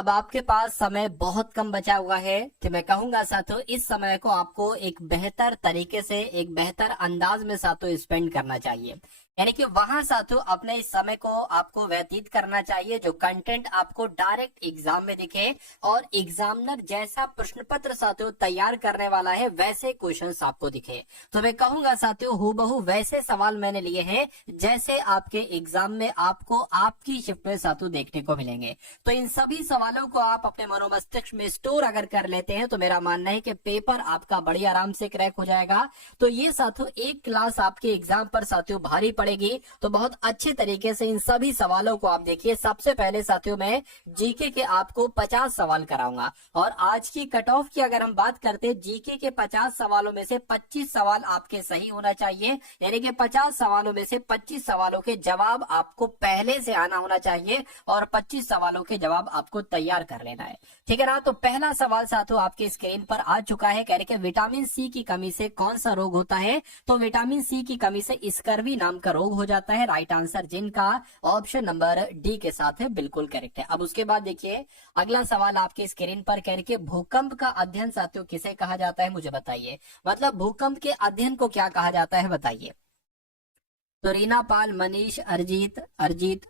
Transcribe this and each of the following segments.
अब आपके पास समय बहुत कम बचा हुआ है, तो मैं कहूंगा साथियों इस समय को आपको एक बेहतर तरीके से, एक बेहतर अंदाज में साथियों स्पेंड करना चाहिए। यानी कि वहां साथियों अपने इस समय को आपको व्यतीत करना चाहिए जो कंटेंट आपको डायरेक्ट एग्जाम में दिखे और एग्जामिनर जैसा प्रश्न पत्र साथियों तैयार करने वाला है वैसे क्वेश्चंस आपको दिखे। तो मैं कहूंगा साथियों हूबहू वैसे सवाल मैंने लिए हैं जैसे आपके एग्जाम में आपको आपकी शिफ्ट में साथियों देखने को मिलेंगे। तो इन सभी सवालों को आप अपने मनोमस्तिष्क में स्टोर अगर कर लेते हैं तो मेरा मानना है कि पेपर आपका बड़ी आराम से क्रैक हो जाएगा। तो ये साथियों एक क्लास आपके एग्जाम पर साथियों भारी पड़ेगी, तो बहुत अच्छे तरीके से इन सभी सवालों को आप देखिए। सबसे पहले साथियों मैं जीके के आपको 50 सवाल कराऊंगा और आज की कट ऑफ की अगर हम बात करते हैं जीके के 50 सवालों में से 25 सवाल आपके सही होना चाहिए। यानी कि 50 सवालों में से 25 सवालों के जवाब आपको पहले से आना होना चाहिए और 25 सवालों के जवाब आपको तैयार कर लेना है। ठीक है ना। तो पहला सवाल साथियों आपके स्क्रीन पर आ चुका है, कह रहे कि विटामिन सी की कमी से कौन सा रोग होता है। तो विटामिन सी की कमी से स्कर्वी नाम का रोग हो जाता है। राइट आंसर जिनका ऑप्शन नंबर डी के साथ है बिल्कुल करेक्ट है। अब उसके बाद देखिए अगला सवाल आपके स्क्रीन पर, कह रहे कि भूकंप का अध्ययन साथियों किसे कहा जाता है मुझे बताइए। मतलब भूकंप के अध्ययन को क्या कहा जाता है बताइए। तो रीना पाल, मनीष, अरजीत अरजीत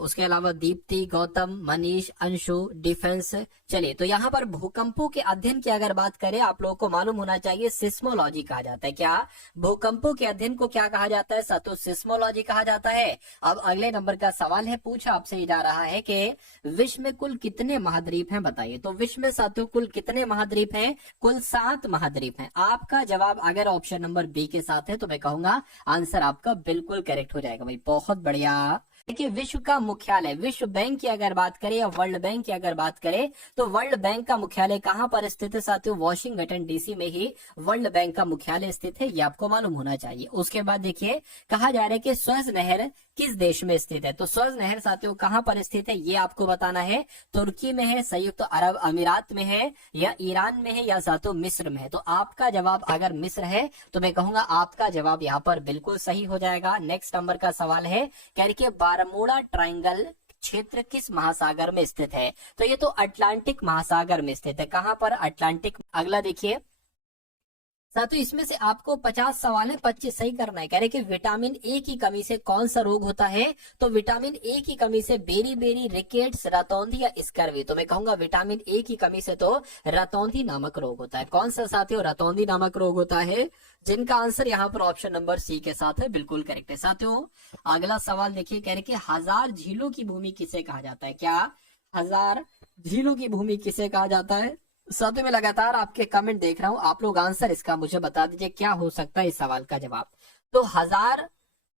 उसके अलावा दीप्ति, गौतम, मनीष, अंशु, डिफेंस। चलिए तो यहाँ पर भूकंपों के अध्ययन की अगर बात करें आप लोगों को मालूम होना चाहिए सिस्मोलॉजी कहा जाता है। क्या भूकंपों के अध्ययन को क्या कहा जाता है साथियों? सिस्मोलॉजी कहा जाता है। अब अगले नंबर का सवाल है, पूछा आपसे जा रहा है कि विश्व में कुल कितने महाद्वीप हैं बताइए। तो विश्व में साथियों कुल कितने महाद्वीप हैं? कुल 7 महाद्वीप हैं। आपका जवाब अगर ऑप्शन नंबर बी के साथ है तो मैं कहूंगा आंसर आपका बिल्कुल करेक्ट हो जाएगा भाई, बहुत बढ़िया। देखिए विश्व का मुख्यालय, विश्व बैंक की अगर बात करें या वर्ल्ड बैंक की अगर बात करें तो वर्ल्ड बैंक का मुख्यालय कहां पर स्थित है साथियों? वॉशिंगटन डीसी में ही वर्ल्ड बैंक का मुख्यालय स्थित है, ये आपको मालूम होना चाहिए। उसके बाद देखिए कहा जा रहा है कि स्वेज नहर किस देश में स्थित है। तो स्वेज नहर साथियों कहां पर स्थित है ये आपको बताना है। तुर्की में है, संयुक्त अरब अमीरात में है, या ईरान में है, या साथियों मिस्र में है। तो आपका जवाब अगर मिस्र है तो मैं कहूंगा आपका जवाब यहाँ पर बिल्कुल सही हो जाएगा। नेक्स्ट नंबर का सवाल है, कह रही बारमूडा ट्रायंगल क्षेत्र किस महासागर में स्थित है। तो ये तो अटलांटिक महासागर में स्थित है। कहां पर? अटलांटिक। अगला देखिए साथियों इसमें से आपको 50 सवाल है, 25 सही करना है। कह रहे कि विटामिन ए की कमी से कौन सा रोग होता है। तो विटामिन ए की कमी से बेरी बेरी, रिकेट्स, रतौंधी या स्कर्वी। तो मैं कहूंगा विटामिन ए की कमी से तो रतौंधी नामक रोग होता है। कौन सा साथियों? रतौंधी नामक रोग होता है, जिनका आंसर यहाँ पर ऑप्शन नंबर सी के साथ है बिल्कुल करेक्ट है। साथियों अगला सवाल देखिए, कह रहे कि हजार झीलों की भूमि किसे कहा जाता है। क्या हजार झीलों की भूमि किसे कहा जाता है? साथियों में लगातार आपके कमेंट देख रहा हूं, आप लोग आंसर इसका मुझे बता दीजिए क्या हो सकता है इस सवाल का जवाब। तो हजार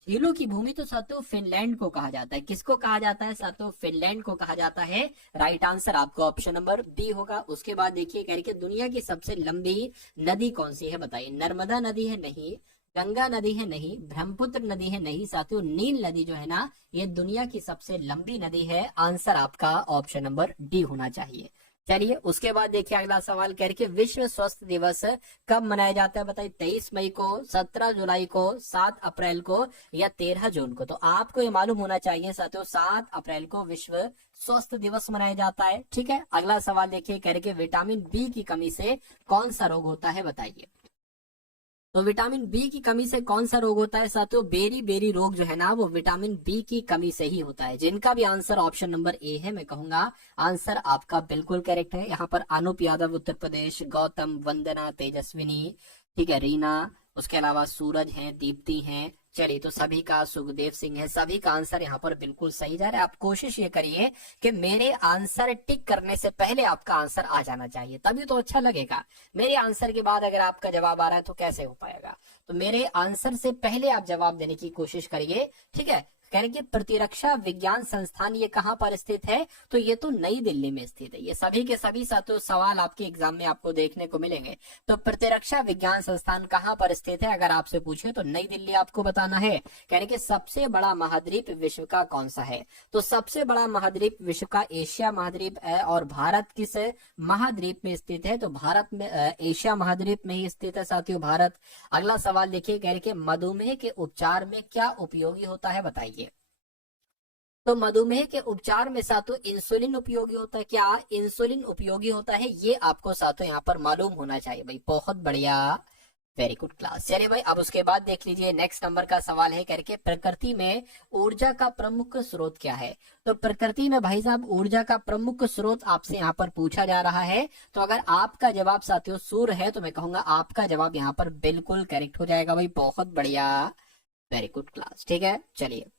झीलों की भूमि तो साथियों फिनलैंड को कहा जाता है। किसको कहा जाता है साथियों? फिनलैंड को कहा जाता है। राइट आंसर आपका ऑप्शन नंबर बी होगा। उसके बाद देखिए कह रही कि दुनिया की सबसे लंबी नदी कौन सी है बताइए। नर्मदा नदी है? नहीं। गंगा नदी है? नहीं। ब्रह्मपुत्र नदी है? नहीं। साथियों नील नदी जो है ना ये दुनिया की सबसे लंबी नदी है। आंसर आपका ऑप्शन नंबर डी होना चाहिए। चलिए उसके बाद देखिए अगला सवाल कह रहे कि विश्व स्वास्थ्य दिवस कब मनाया जाता है बताइए। 23 मई को, 17 जुलाई को, 7 अप्रैल को, या 13 जून को। तो आपको ये मालूम होना चाहिए साथियों 7 अप्रैल को विश्व स्वास्थ्य दिवस मनाया जाता है। ठीक है। अगला सवाल देखिए कह रहे कि विटामिन बी की कमी से कौन सा रोग होता है बताइए। तो विटामिन बी की कमी से कौन सा रोग होता है साथियों? बेरी बेरी रोग जो है ना वो विटामिन बी की कमी से ही होता है, जिनका भी आंसर ऑप्शन नंबर ए है। मैं कहूंगा आंसर आपका बिल्कुल करेक्ट है। यहाँ पर अनूप यादव उत्तर प्रदेश, गौतम, वंदना, तेजस्विनी, ठीक है, रीना, उसके अलावा सूरज हैं, दीप्ति हैं। चलिए तो सभी का, सुखदेव सिंह है, सभी का आंसर यहाँ पर बिल्कुल सही जा रहा है। आप कोशिश ये करिए कि मेरे आंसर टिक करने से पहले आपका आंसर आ जाना चाहिए, तभी तो अच्छा लगेगा। मेरे आंसर के बाद अगर आपका जवाब आ रहा है तो कैसे हो पाएगा। तो मेरे आंसर से पहले आप जवाब देने की कोशिश करिए। ठीक है। कह रहे कि प्रतिरक्षा विज्ञान संस्थान ये कहां पर स्थित है। तो ये तो नई दिल्ली में स्थित है। ये सभी के सभी साथियों सवाल आपके एग्जाम में आपको देखने को मिलेंगे। तो प्रतिरक्षा विज्ञान संस्थान कहां पर स्थित है अगर आपसे पूछे तो नई दिल्ली आपको बताना है। कह रहे कि सबसे बड़ा महाद्वीप विश्व का कौन सा है। तो सबसे बड़ा महाद्वीप विश्व का एशिया महाद्वीप है। और भारत किस महाद्वीप में स्थित है। तो भारत में एशिया महाद्वीप में ही स्थित है साथियों भारत। अगला सवाल देखिए कह रहे कि मधुमेह के उपचार में क्या उपयोगी होता है बताइए। तो मधुमेह के उपचार में साथों इंसुलिन उपयोगी होता है। क्या इंसुलिन उपयोगी होता है, ये आपको साथों यहाँ पर मालूम होना चाहिए भाई। बहुत बढ़िया, वेरी गुड क्लास। चलिए भाई, अब उसके बाद देख लीजिए नेक्स्ट नंबर का सवाल है करके, प्रकृति में ऊर्जा का प्रमुख स्रोत क्या है। तो प्रकृति में भाई साहब ऊर्जा का प्रमुख स्रोत आपसे यहाँ पर पूछा जा रहा है। तो अगर आपका जवाब साथियों सूर्य है तो मैं कहूंगा आपका जवाब यहाँ पर बिल्कुल करेक्ट हो जाएगा भाई। बहुत बढ़िया, वेरी गुड क्लास। ठीक है, चलिए,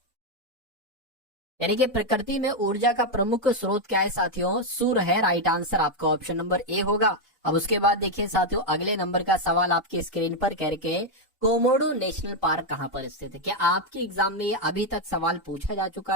यानी कि प्रकृति में ऊर्जा का प्रमुख स्रोत क्या है साथियों, सूर्य है। राइट आंसर आपका ऑप्शन नंबर ए होगा। अब उसके बाद देखिए साथियों, अगले नंबर का सवाल आपकी स्क्रीन पर करके, कोमोडो नेशनल पार्क कहां पर स्थित है। क्या आपके एग्जाम में ये अभी तक सवाल पूछा जा चुका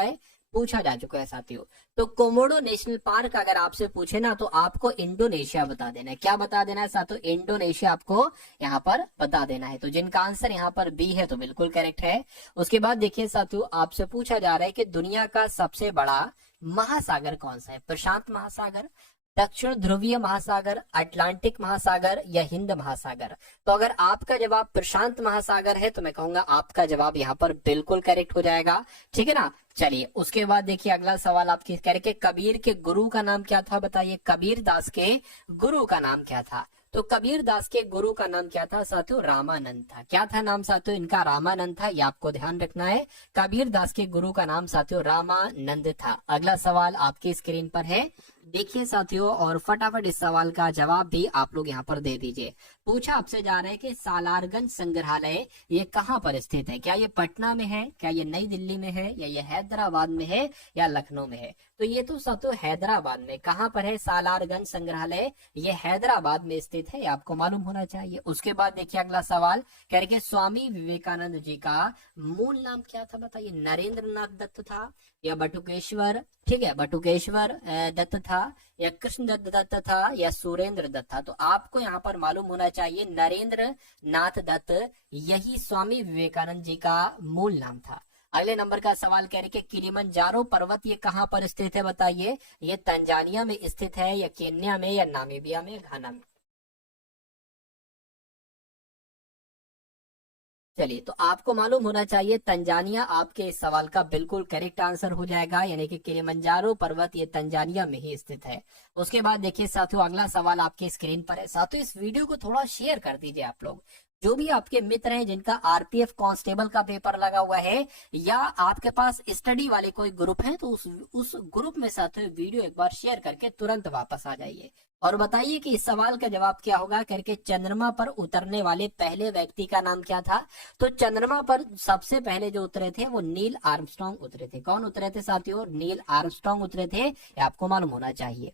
है साथियों। तो कोमोडो नेशनल पार्क अगर आपसे पूछे ना तो आपको इंडोनेशिया बता देना है। क्या बता देना है साथियों, इंडोनेशिया आपको यहाँ पर बता देना है। तो जिनका आंसर यहाँ पर बी है तो बिल्कुल करेक्ट है। उसके बाद देखिए साथियों, आपसे पूछा जा रहा है कि दुनिया का सबसे बड़ा महासागर कौन सा है। प्रशांत महासागर, दक्षिण ध्रुवीय महासागर, अटलांटिक महासागर या हिंद महासागर। तो अगर आपका जवाब प्रशांत महासागर है तो मैं कहूंगा आपका जवाब यहाँ पर बिल्कुल करेक्ट हो जाएगा। ठीक है ना। चलिए, उसके बाद देखिए अगला सवाल आपके करके, कबीर के गुरु का नाम क्या था बताइए। कबीर दास के गुरु का नाम क्या था। तो कबीर दास के गुरु का नाम क्या था साथियों, रामानंद था। क्या था नाम साथियों इनका, रामानंद था। ये आपको ध्यान रखना है, कबीर दास के गुरु का नाम साथियों रामानंद था। अगला सवाल आपकी स्क्रीन पर है, देखिए साथियों, और फटाफट इस सवाल का जवाब भी आप लोग यहाँ पर दे दीजिए। पूछा आपसे जा रहा है कि सालारगंज संग्रहालय ये कहाँ पर स्थित है। क्या ये पटना में है, क्या ये नई दिल्ली में है, या ये हैदराबाद में है, या लखनऊ में है। तो ये तो साथियों हैदराबाद में। कहाँ पर है सालारगंज संग्रहालय, ये हैदराबाद में स्थित है, ये आपको मालूम होना चाहिए। उसके बाद देखिए अगला सवाल करके, स्वामी विवेकानंद जी का मूल नाम क्या था बताइए। नरेंद्र नाथ दत्त था, या बटुकेश्वर, ठीक है, बटुकेश्वर दत्त था, या कृष्ण दत्त था, या सुरेंद्र दत्त था। तो आपको यहाँ पर मालूम होना चाहिए नरेंद्र नाथ दत्त, यही स्वामी विवेकानंद जी का मूल नाम था। अगले नंबर का सवाल कह रहे कि किलिमंजारो पर्वत ये कहाँ पर स्थित है बताइए। ये तंजानिया में स्थित है, या केन्या में, या नामीबिया में, घाना में। चलिए, तो आपको मालूम होना चाहिए तंजानिया आपके इस सवाल का बिल्कुल करेक्ट आंसर हो जाएगा, यानी कि किलिमंजारो पर्वत ये तंजानिया में ही स्थित है। उसके बाद देखिए साथियों, अगला सवाल आपके स्क्रीन पर है। साथियों इस वीडियो को थोड़ा शेयर कर दीजिए आप लोग। जो भी आपके मित्र हैं जिनका आरपीएफ कांस्टेबल का पेपर लगा हुआ है, या आपके पास स्टडी वाले कोई ग्रुप है, तो उस ग्रुप में साथियों वीडियो एक बार शेयर करके तुरंत वापस आ जाइए और बताइए कि इस सवाल का जवाब क्या होगा करके। चंद्रमा पर उतरने वाले पहले व्यक्ति का नाम क्या था। तो चंद्रमा पर सबसे पहले जो उतरे थे वो नील आर्मस्ट्रांग उतरे थे। कौन उतरे थे साथियों, नील आर्मस्ट्रांग उतरे थे, ये आपको मालूम होना चाहिए।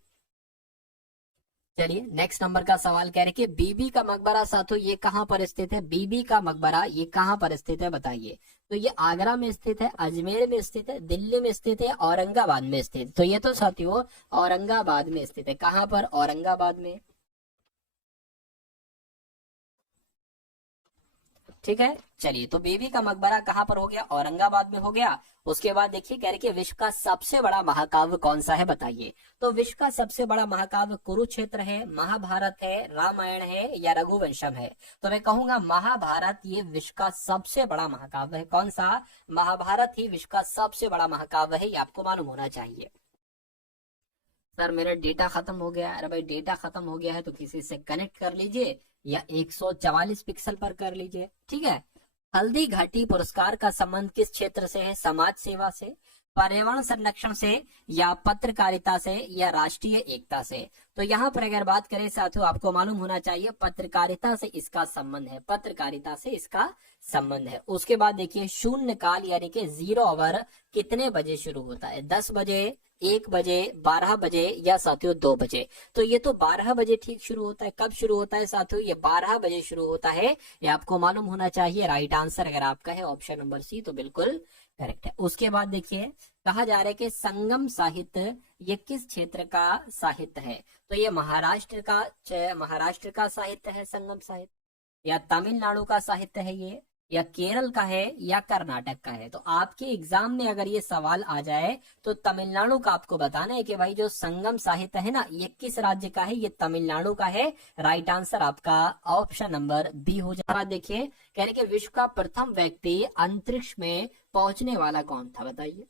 चलिए, नेक्स्ट नंबर का सवाल कह रहे कि बीबी का मकबरा साथियों ये कहाँ पर स्थित है। बीबी का मकबरा ये कहाँ पर स्थित है बताइए। तो ये आगरा में स्थित है, अजमेर में स्थित है, दिल्ली में स्थित है, औरंगाबाद में स्थित। तो ये तो साथियों औरंगाबाद में स्थित है। कहाँ पर, औरंगाबाद में। ठीक है, चलिए, तो बीबी का मकबरा कहाँ पर हो गया, औरंगाबाद में हो गया। उसके बाद देखिए कह रहे कि विश्व का सबसे बड़ा महाकाव्य कौन सा है बताइए। तो विश्व का सबसे बड़ा महाकाव्य कुरुक्षेत्र है, महाभारत है, रामायण है, या रघुवंशम है। तो मैं कहूंगा महाभारत ये विश्व का सबसे बड़ा महाकाव्य है। कौन सा, महाभारत ही विश्व का सबसे बड़ा महाकाव्य है, ये आपको मालूम होना चाहिए। सर मेरा डेटा खत्म हो गया है। अरे भाई डेटा खत्म हो गया है तो किसी से कनेक्ट कर लीजिए, या 144 पिक्सल पर कर लीजिए। ठीक है। हल्दी घाटी पुरस्कार का संबंध किस क्षेत्र से है, समाज सेवा से, पर्यावरण संरक्षण से, या पत्रकारिता से, या राष्ट्रीय एकता से। तो यहाँ पर अगर बात करें साथियों, आपको मालूम होना चाहिए पत्रकारिता से इसका संबंध है, पत्रकारिता से इसका संबंध है। उसके बाद देखिए शून्य काल यानी कि 0 आवर कितने बजे शुरू होता है, 10 बजे, 1 बजे, 12 बजे, या साथियों 2 बजे। तो ये तो 12 बजे ठीक शुरू होता है। कब शुरू होता है साथियों, ये 12 बजे शुरू होता है, ये आपको मालूम होना चाहिए। राइट आंसर अगर आपका है ऑप्शन नंबर सी तो बिल्कुल करेक्ट है। उसके बाद देखिए कहा जा रहा है कि संगम साहित्य ये किस क्षेत्र का साहित्य है। तो ये महाराष्ट्र का साहित्य है संगम साहित्य, या तमिलनाडु का साहित्य है ये, या केरल का है, या कर्नाटक का है। तो आपके एग्जाम में अगर ये सवाल आ जाए तो तमिलनाडु का आपको बताना है कि भाई जो संगम साहित्य है ना ये किस राज्य का है, ये तमिलनाडु का है। राइट आंसर आपका ऑप्शन नंबर बी हो जाएगा। देखिए कह रहे कि विश्व का प्रथम व्यक्ति अंतरिक्ष में पहुंचने वाला कौन था बताइए।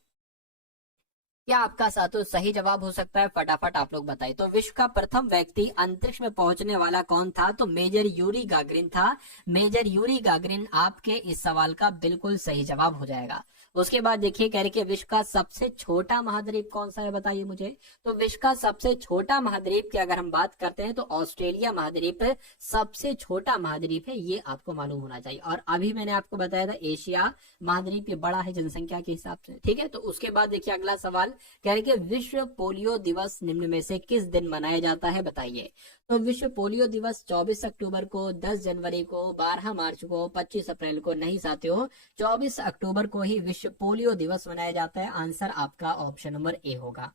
क्या आपका सातों सही जवाब हो सकता है? फटाफट आप लोग बताइए। तो विश्व का प्रथम व्यक्ति अंतरिक्ष में पहुंचने वाला कौन था? तो मेजर यूरी गागरिन था। मेजर यूरी गागरिन आपके इस सवाल का बिल्कुल सही जवाब हो जाएगा। उसके बाद देखिए कह रहे कि विश्व का सबसे छोटा महाद्वीप कौन सा है, बताइए मुझे। तो विश्व का सबसे छोटा महाद्वीप की अगर हम बात करते हैं तो ऑस्ट्रेलिया महाद्वीप सबसे छोटा महाद्वीप है, ये आपको मालूम होना चाहिए। और अभी मैंने आपको बताया था एशिया महाद्वीप ये बड़ा है जनसंख्या के हिसाब से, ठीक है। तो उसके बाद देखिए अगला सवाल कह रहे कि विश्व पोलियो दिवस निम्न में से किस दिन मनाया जाता है, बताइए। तो विश्व पोलियो दिवस 24 अक्टूबर को, 10 जनवरी को, 12 मार्च को, 25 अप्रैल को, नहीं साथियों 24 अक्टूबर को ही विश्व पोलियो दिवस मनाया जाता है। आंसर आपका ऑप्शन नंबर ए होगा,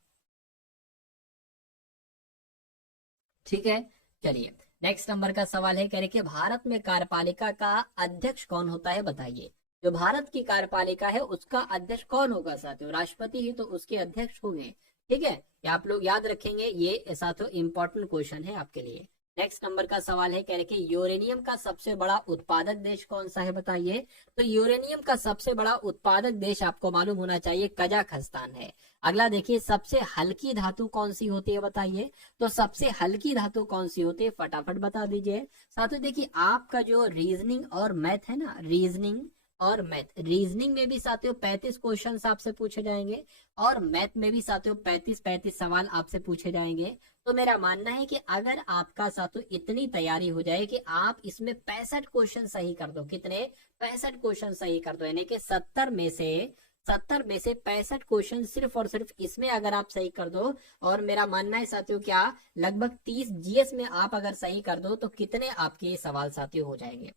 ठीक है। चलिए नेक्स्ट नंबर का सवाल है, कह रहे कि भारत में कार्यपालिका का अध्यक्ष कौन होता है, बताइए। जो भारत की कार्यपालिका है उसका अध्यक्ष कौन होगा साथियों? राष्ट्रपति ही तो उसके अध्यक्ष होंगे, ठीक है। ये आप लोग याद रखेंगे, ये साथियों इंपॉर्टेंट क्वेश्चन है आपके लिए। नेक्स्ट नंबर का सवाल है, कह रहे कि यूरेनियम का सबसे बड़ा उत्पादक देश कौन सा है, बताइए। तो यूरेनियम का सबसे बड़ा उत्पादक देश आपको मालूम होना चाहिए कजाकिस्तान है। अगला देखिए सबसे हल्की धातु कौन सी होती है, बताइए। तो सबसे हल्की धातु कौन सी होती है, फटाफट बता दीजिए। साथियों देखिए आपका जो रीजनिंग और मैथ है ना, रीजनिंग और मैथ, रीजनिंग में भी साथियों 35 क्वेश्चन आपसे पूछे जाएंगे और मैथ में भी साथियों 35 सवाल आपसे पूछे जाएंगे। तो मेरा मानना है कि अगर आपका साथियों इतनी तैयारी हो जाए कि आप इसमें 65 क्वेश्चन सही कर दो, कितने 65 क्वेश्चन सही कर दो, यानी कि 70 में से 65 क्वेश्चन सिर्फ और सिर्फ इसमें अगर आप सही कर दो, और मेरा मानना है साथियों क्या लगभग 30 जीएस में आप अगर सही कर दो तो कितने आपके सवाल साथियों हो जाएंगे,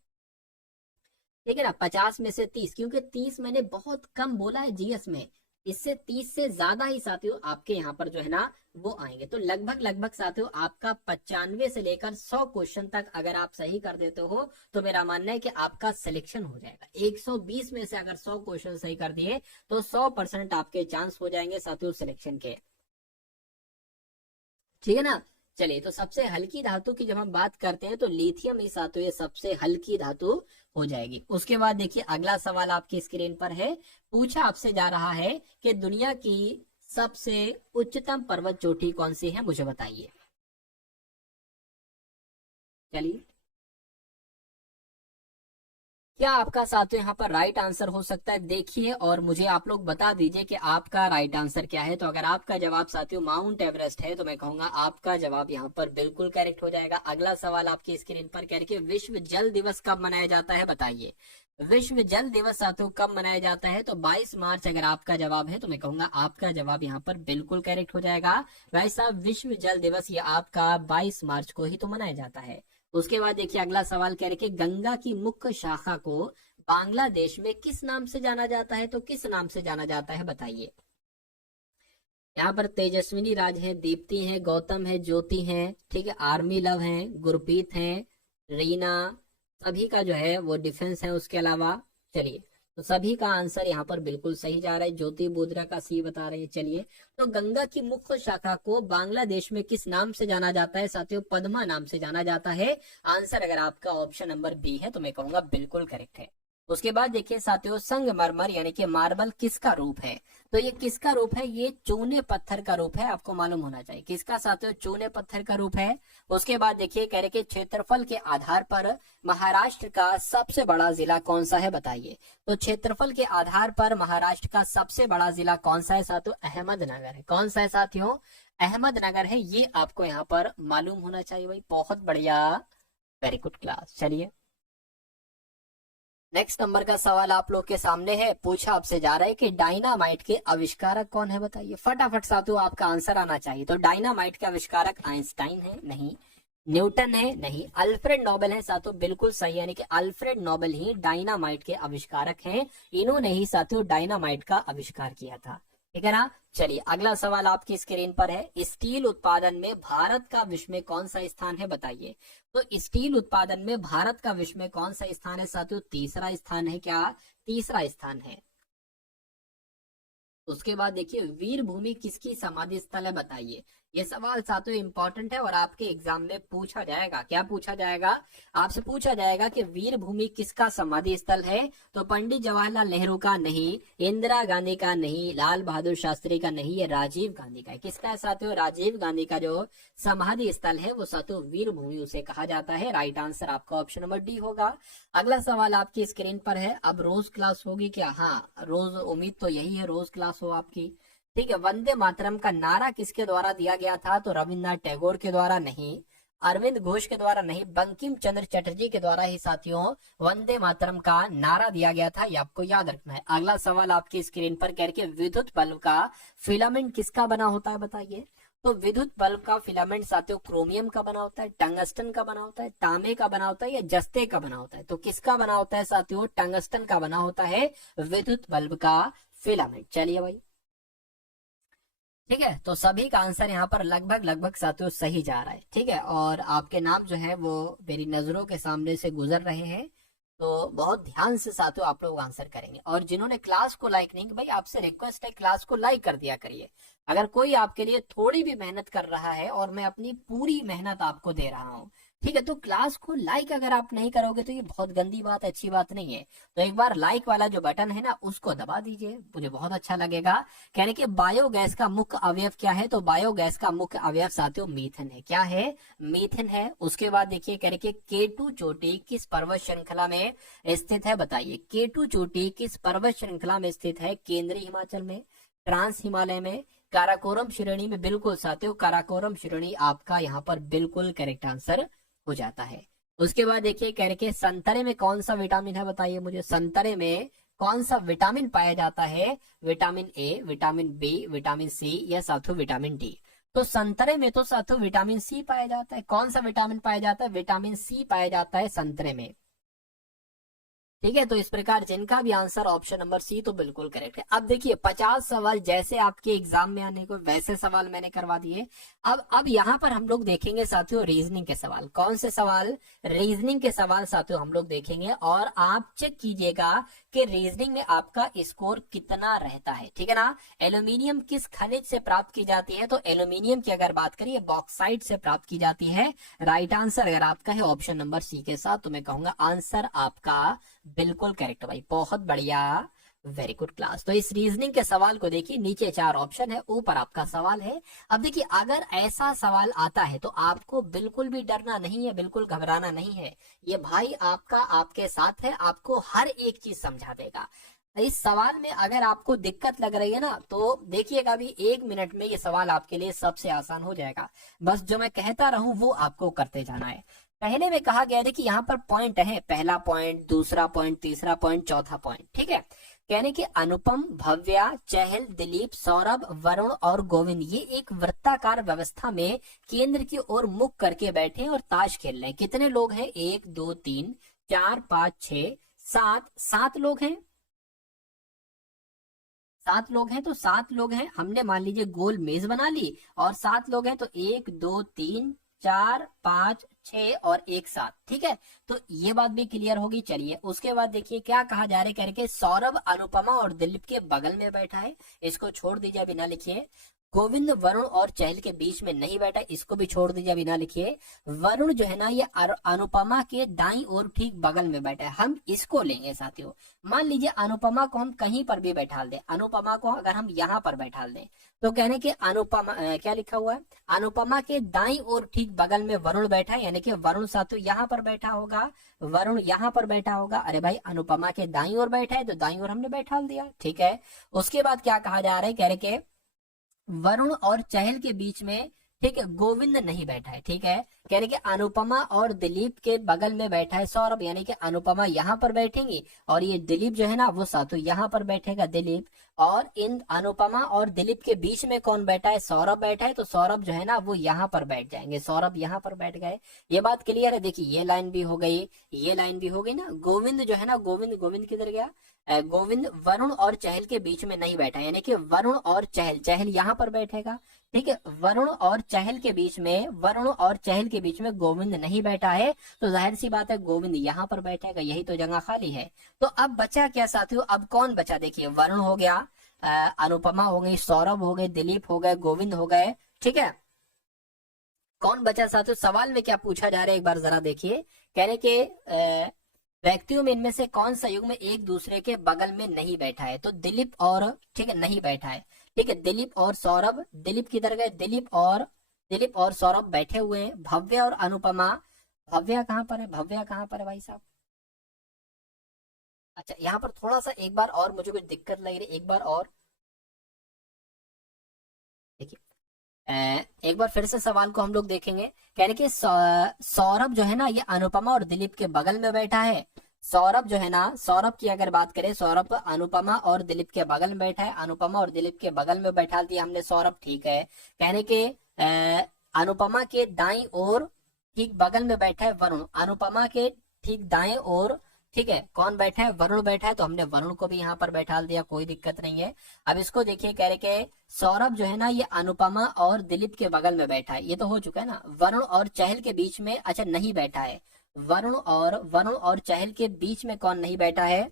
ठीक है ना। 50 में से 30, क्योंकि 30 मैंने बहुत कम बोला है जीएस में, इससे 30 से ज्यादा ही साथियों आपके यहाँ पर जो है ना वो आएंगे। तो लगभग साथियों आपका 95 से लेकर 100 क्वेश्चन तक अगर आप सही कर देते हो तो मेरा मानना है कि आपका सिलेक्शन हो जाएगा। 120 में से अगर 100 क्वेश्चन सही कर दिए तो 100% आपके चांस हो जाएंगे साथियों सिलेक्शन के, ठीक है ना। चलिए तो सबसे हल्की धातु की जब हम बात करते हैं तो लिथियम ही साथियों ये सबसे हल्की धातु हो जाएगी। उसके बाद देखिए अगला सवाल आपकी स्क्रीन पर है, पूछा आपसे जा रहा है कि दुनिया की सबसे उच्चतम पर्वत चोटी कौन सी है, मुझे बताइए। चलिए क्या आपका साथियों यहाँ पर राइट आंसर हो सकता है, देखिए और मुझे आप लोग बता दीजिए कि आपका राइट आंसर क्या है। तो अगर आपका जवाब साथियों माउंट एवरेस्ट है तो मैं कहूंगा आपका जवाब यहाँ पर बिल्कुल करेक्ट हो जाएगा। अगला सवाल आपकी स्क्रीन पर कह रही है विश्व जल दिवस कब मनाया जाता है, बताइए। विश्व जल दिवस साथियों कब मनाया जाता है, तो 22 मार्च अगर आपका जवाब है तो मैं कहूंगा आपका जवाब यहाँ पर बिल्कुल करेक्ट हो जाएगा। भाई साहब विश्व जल दिवस ये आपका 22 मार्च को ही तो मनाया जाता है। उसके बाद देखिए अगला सवाल कह रहे कि गंगा की मुख्य शाखा को बांग्लादेश में किस नाम से जाना जाता है, तो किस नाम से जाना जाता है, बताइए। यहाँ पर तेजस्विनी राज है, दीप्ति है, गौतम है, ज्योति है, ठीक है, आर्मी लव है, गुरप्रीत है, रीना, सभी का जो है वो डिफेंस है। उसके अलावा चलिए तो सभी का आंसर यहाँ पर बिल्कुल सही जा रहा है, ज्योति बोधरा का सी बता रहे हैं। चलिए तो गंगा की मुख्य शाखा को बांग्लादेश में किस नाम से जाना जाता है साथियों, पद्मा नाम से जाना जाता है। आंसर अगर आपका ऑप्शन नंबर बी है तो मैं कहूंगा बिल्कुल करेक्ट है। उसके बाद देखिए साथियों संगमरमर यानी कि मार्बल किसका रूप है, तो ये किसका रूप है, ये चूने पत्थर का रूप है, आपको मालूम होना चाहिए किसका साथियों, चूने पत्थर का रूप है। उसके बाद देखिए कह रहे कि क्षेत्रफल के आधार पर महाराष्ट्र का सबसे बड़ा जिला कौन सा है, बताइए। तो क्षेत्रफल के आधार पर महाराष्ट्र का सबसे बड़ा जिला कौन सा है साथियों, अहमदनगर है। कौन सा है साथियों, अहमदनगर है, ये आपको यहाँ पर मालूम होना चाहिए भाई, बहुत बढ़िया, वेरी गुड क्लास। चलिए नेक्स्ट नंबर का सवाल आप लोग के सामने है, पूछा आपसे जा रहा है कि डायनामाइट के आविष्कारक कौन है, बताइए। फटाफट साथियों आपका आंसर आना चाहिए। तो डायनामाइट के आविष्कारक आइंस्टाइन है, नहीं। न्यूटन है, नहीं। अल्फ्रेड नोबेल है साथियों, बिल्कुल सही, यानी कि अल्फ्रेड नोबेल ही डायनामाइट के आविष्कारक हैं, इन्होंने ही साथियों डायनामाइट का आविष्कार किया था, ठीक है ना। चलिए अगला सवाल आपकी स्क्रीन पर है, स्टील उत्पादन में भारत का विश्व में कौन सा स्थान है, बताइए। तो स्टील उत्पादन में भारत का विश्व में कौन सा स्थान है साथियों, तीसरा स्थान है, क्या तीसरा स्थान है। उसके बाद देखिए वीर भूमि किसकी समाधि स्थल है, बताइए। ये सवाल साथियों इंपॉर्टेंट है और आपके एग्जाम में पूछा जाएगा। क्या पूछा जाएगा? आपसे पूछा जाएगा कि वीर भूमि किसका समाधि स्थल है? तो पंडित जवाहरलाल नेहरू का नहीं, इंदिरा गांधी का नहीं, लाल बहादुर शास्त्री का नहीं, ये राजीव गांधी का है। किसका है साथियों? राजीव गांधी का जो समाधि स्थल है वो साथियों वीर भूमि उसे कहा जाता है। राइट आंसर आपका ऑप्शन नंबर डी होगा। अगला सवाल आपकी स्क्रीन पर है। अब रोज क्लास होगी क्या? हाँ, रोज, उम्मीद तो यही है रोज क्लास हो आपकी। ठीक है, वंदे मातरम का नारा किसके द्वारा दिया गया था? तो रविन्द्रनाथ टैगोर के द्वारा नहीं, अरविंद घोष के द्वारा नहीं, बंकिम चंद्र चटर्जी के द्वारा ही साथियों वंदे मातरम का नारा दिया गया था। ये आपको याद रखना है। अगला सवाल आपकी स्क्रीन पर कह के विद्युत बल्ब का फिलामेंट किसका बना होता है बताइए? तो विद्युत बल्ब का फिलामेंट साथियों क्रोमियम का बना होता है, टंगस्टन का बना होता है, तांबे का बना होता है या जस्ते का बना होता है? तो किसका बना होता है साथियों? टंगस्टन का बना होता है विद्युत बल्ब का फिलामेंट। चलिए भाई, ठीक है, तो सभी का आंसर यहाँ पर लगभग लगभग साथियों सही जा रहा है। ठीक है, और आपके नाम जो है वो मेरी नजरों के सामने से गुजर रहे हैं, तो बहुत ध्यान से साथियों आप लोग आंसर करेंगे। और जिन्होंने क्लास को लाइक नहीं, भाई आपसे रिक्वेस्ट है क्लास को लाइक कर दिया करिए। अगर कोई आपके लिए थोड़ी भी मेहनत कर रहा है और मैं अपनी पूरी मेहनत आपको दे रहा हूँ, ठीक है, तो क्लास को लाइक अगर आप नहीं करोगे तो ये बहुत गंदी बात, अच्छी बात नहीं है। तो एक बार लाइक वाला जो बटन है ना उसको दबा दीजिए, मुझे बहुत अच्छा लगेगा। कहने कि बायोगैस का मुख्य अवयव क्या है? तो बायोगैस का मुख्य अवयव साथियों मीथेन है। क्या है? मीथेन है। उसके बाद देखिए कह रहे कि केटू चोटी किस पर्वत श्रृंखला में स्थित है बताइए? केटू चोटी किस पर्वत श्रृंखला में स्थित है? केंद्रीय हिमाचल में, ट्रांस हिमालय में, काराकोरम श्रेणी में? बिल्कुल साथियों, काराकोरम श्रेणी आपका यहाँ पर बिल्कुल करेक्ट आंसर हो जाता है। उसके बाद देखिए कह रहे संतरे में कौन सा विटामिन है बताइए मुझे? संतरे में कौन सा विटामिन पाया जाता है? Vitamin A, vitamin B, vitamin C या साथियों विटामिन डी? तो संतरे में तो साथियों विटामिन सी पाया जाता है। कौन सा विटामिन पाया जाता है? विटामिन सी पाया जाता है संतरे में। ठीक है, तो इस प्रकार जिनका भी आंसर ऑप्शन नंबर सी तो बिल्कुल करेक्ट है। अब देखिए 50 सवाल जैसे आपके एग्जाम में आने को वैसे सवाल मैंने करवा दिए। अब यहाँ पर हम लोग देखेंगे साथियों रीजनिंग के सवाल। कौन से सवाल? रीजनिंग के सवाल साथियों हम लोग देखेंगे और आप चेक कीजिएगा कि रीजनिंग में आपका स्कोर कितना रहता है। ठीक है ना? एल्यूमिनियम किस खनिज से प्राप्त की जाती है? तो एल्यूमिनियम की अगर बात करिए बॉक्साइट से प्राप्त की जाती है। राइट आंसर अगर आपका है ऑप्शन नंबर सी के साथ, तो मैं कहूंगा आंसर आपका बिल्कुल करेक्ट भाई, बहुत बढ़िया, वेरी गुड क्लास। तो इस रीजनिंग के सवाल को देखिए, नीचे 4 ऑप्शन है, ऊपर आपका सवाल है। अब देखिए अगर ऐसा सवाल आता है तो आपको बिल्कुल भी डरना नहीं है, बिल्कुल घबराना नहीं है। ये भाई आपका आपके साथ है, आपको हर एक चीज समझा देगा। इस सवाल में अगर आपको दिक्कत लग रही है ना तो देखिएगा अभी 1 मिनट में ये सवाल आपके लिए सबसे आसान हो जाएगा। बस जो मैं कहता रहूं वो आपको करते जाना है। पहले में कहा गया है कि यहाँ पर पॉइंट है, पहला पॉइंट, दूसरा पॉइंट, तीसरा पॉइंट, चौथा पॉइंट। ठीक है, कहने कि अनुपम, भव्या, चहल, दिलीप, सौरभ, वरुण और गोविंद ये एक वृत्ताकार व्यवस्था में केंद्र की ओर मुख करके बैठे हैं और ताश खेल रहे हैं। कितने लोग हैं? 1 2 3 4 5 6 7, 7 लोग हैं। 7 लोग हैं, तो 7 लोग हैं। हमने मान लीजिए गोल मेज बना ली और 7 लोग हैं, तो 1 2 3 4 5 6 और 1 7। ठीक है, तो ये बात भी क्लियर होगी। चलिए उसके बाद देखिए क्या कहा जा रहा है, करके सौरभ अनुपमा और दिलीप के बगल में बैठा है, इसको छोड़ दीजिए, बिना लिखिए। गोविंद वरुण और चहल के बीच में नहीं बैठा, इसको भी छोड़ दीजिए, बिना लिखिए। वरुण जो है ना ये अनुपमा के दाईं ओर ठीक बगल में बैठा है, हम इसको लेंगे साथियों। मान लीजिए अनुपमा को हम कहीं पर भी बैठा दें, अनुपमा को अगर हम यहाँ पर बैठा दें तो कहने के अनुपमा क्या लिखा हुआ है? अनुपमा के दाईं ओर ठीक बगल में वरुण बैठा है, यानी कि वरुण साथियों यहाँ पर बैठा होगा, वरुण यहाँ पर बैठा होगा। अरे भाई अनुपमा के दाईं ओर बैठा है तो दाईं ओर हमने बैठा दिया। ठीक है, उसके बाद क्या कहा जा रहा है, कह रहे के वरुण और चहल के बीच में ठीक है गोविंद नहीं बैठा है। ठीक है, कह रहे कि अनुपमा और दिलीप के बगल में बैठा है सौरभ, यानी कि अनुपमा यहाँ पर बैठेंगी और ये दिलीप जो है ना वो साथों यहाँ पर बैठेगा दिलीप। और इन अनुपमा और दिलीप के बीच में कौन बैठा है? सौरभ बैठा है, तो सौरभ जो है ना वो यहाँ पर बैठ जाएंगे, सौरभ यहाँ पर बैठ गए। ये बात क्लियर है? देखिए ये लाइन भी हो गई, ये लाइन भी हो गई ना। गोविंद जो है ना, गोविंद, गोविंद किधर गया? गोविंद वरुण और चहल के बीच में नहीं बैठा, यानी कि वरुण और चहल, चहल यहाँ पर बैठेगा। ठीक है, वरुण और चहल के बीच में, वरुण और चहल के बीच में गोविंद नहीं बैठा है, तो जाहिर सी बात है गोविंद यहाँ पर बैठेगा, यही तो जगह खाली है। तो अब बचा क्या साथियों? अब कौन बचा? देखिए वरुण हो गया, अनुपमा हो गई, सौरभ हो गए, दिलीप हो गए, गोविंद हो गए। ठीक है, कौन बचा साथियों? सवाल में क्या पूछा जा रहा है एक बार जरा देखिए। कह रहे कि व्यक्तियों में इनमें से कौन सा युग्म एक दूसरे के बगल में नहीं बैठा है? तो दिलीप और, ठीक है, नहीं बैठा है। ठीक है, दिलीप और सौरभ, दिलीप किधर गए? दिलीप और सौरभ बैठे हुए हैं। भव्य और अनुपमा, भव्या कहाँ पर है? भव्या कहाँ पर है भाई साहब? अच्छा, यहाँ पर थोड़ा सा एक बार और मुझे कुछ दिक्कत लग रही है, एक बार और देखिए। एक बार फिर से सवाल को हम लोग देखेंगे। कह रहे कि सौरभ जो है ना, ये अनुपमा और दिलीप के बगल में बैठा है। सौरभ जो है ना, सौरभ की अगर बात करें, सौरभ अनुपमा और दिलीप के बगल में बैठा है। अनुपमा और दिलीप के बगल में बैठा दिया हमने सौरभ, ठीक है। कहने के अनुपमा के दाईं ओर ठीक बगल में बैठा है वरुण। अनुपमा के ठीक दाएं ओर, ठीक है, कौन बैठा है? वरुण बैठा है, तो हमने वरुण को भी यहाँ पर बैठा दिया, कोई दिक्कत नहीं है। अब इसको देखिए, कह रहे कि सौरभ जो है ना, ये अनुपमा और दिलीप के बगल में बैठा है, ये तो हो चुका है ना। वरुण और चहल के बीच में, अच्छा, नहीं बैठा है। वरुण और चहल के बीच में कौन नहीं बैठा है?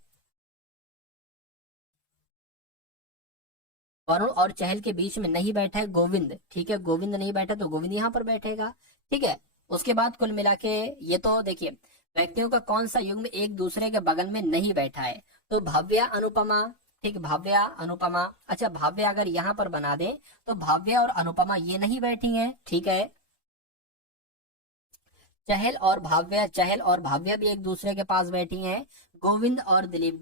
वरुण और चहल के बीच में नहीं बैठा है गोविंद, ठीक है, गोविंद नहीं बैठा, तो गोविंद यहाँ पर बैठेगा, ठीक है। उसके बाद कुल मिला के ये तो देखिए, व्यक्तियों का कौन सा युग्म एक दूसरे के बगल में नहीं बैठा है? तो भाव्या अनुपमा, ठीक, भाव्या अनुपमा। अच्छा, भाव्या अगर यहाँ पर बना दे तो भाव्या और अनुपमा ये नहीं बैठी हैं, ठीक है। चहल और भाव्या भी एक दूसरे के पास बैठी हैं। गोविंद और दिलीप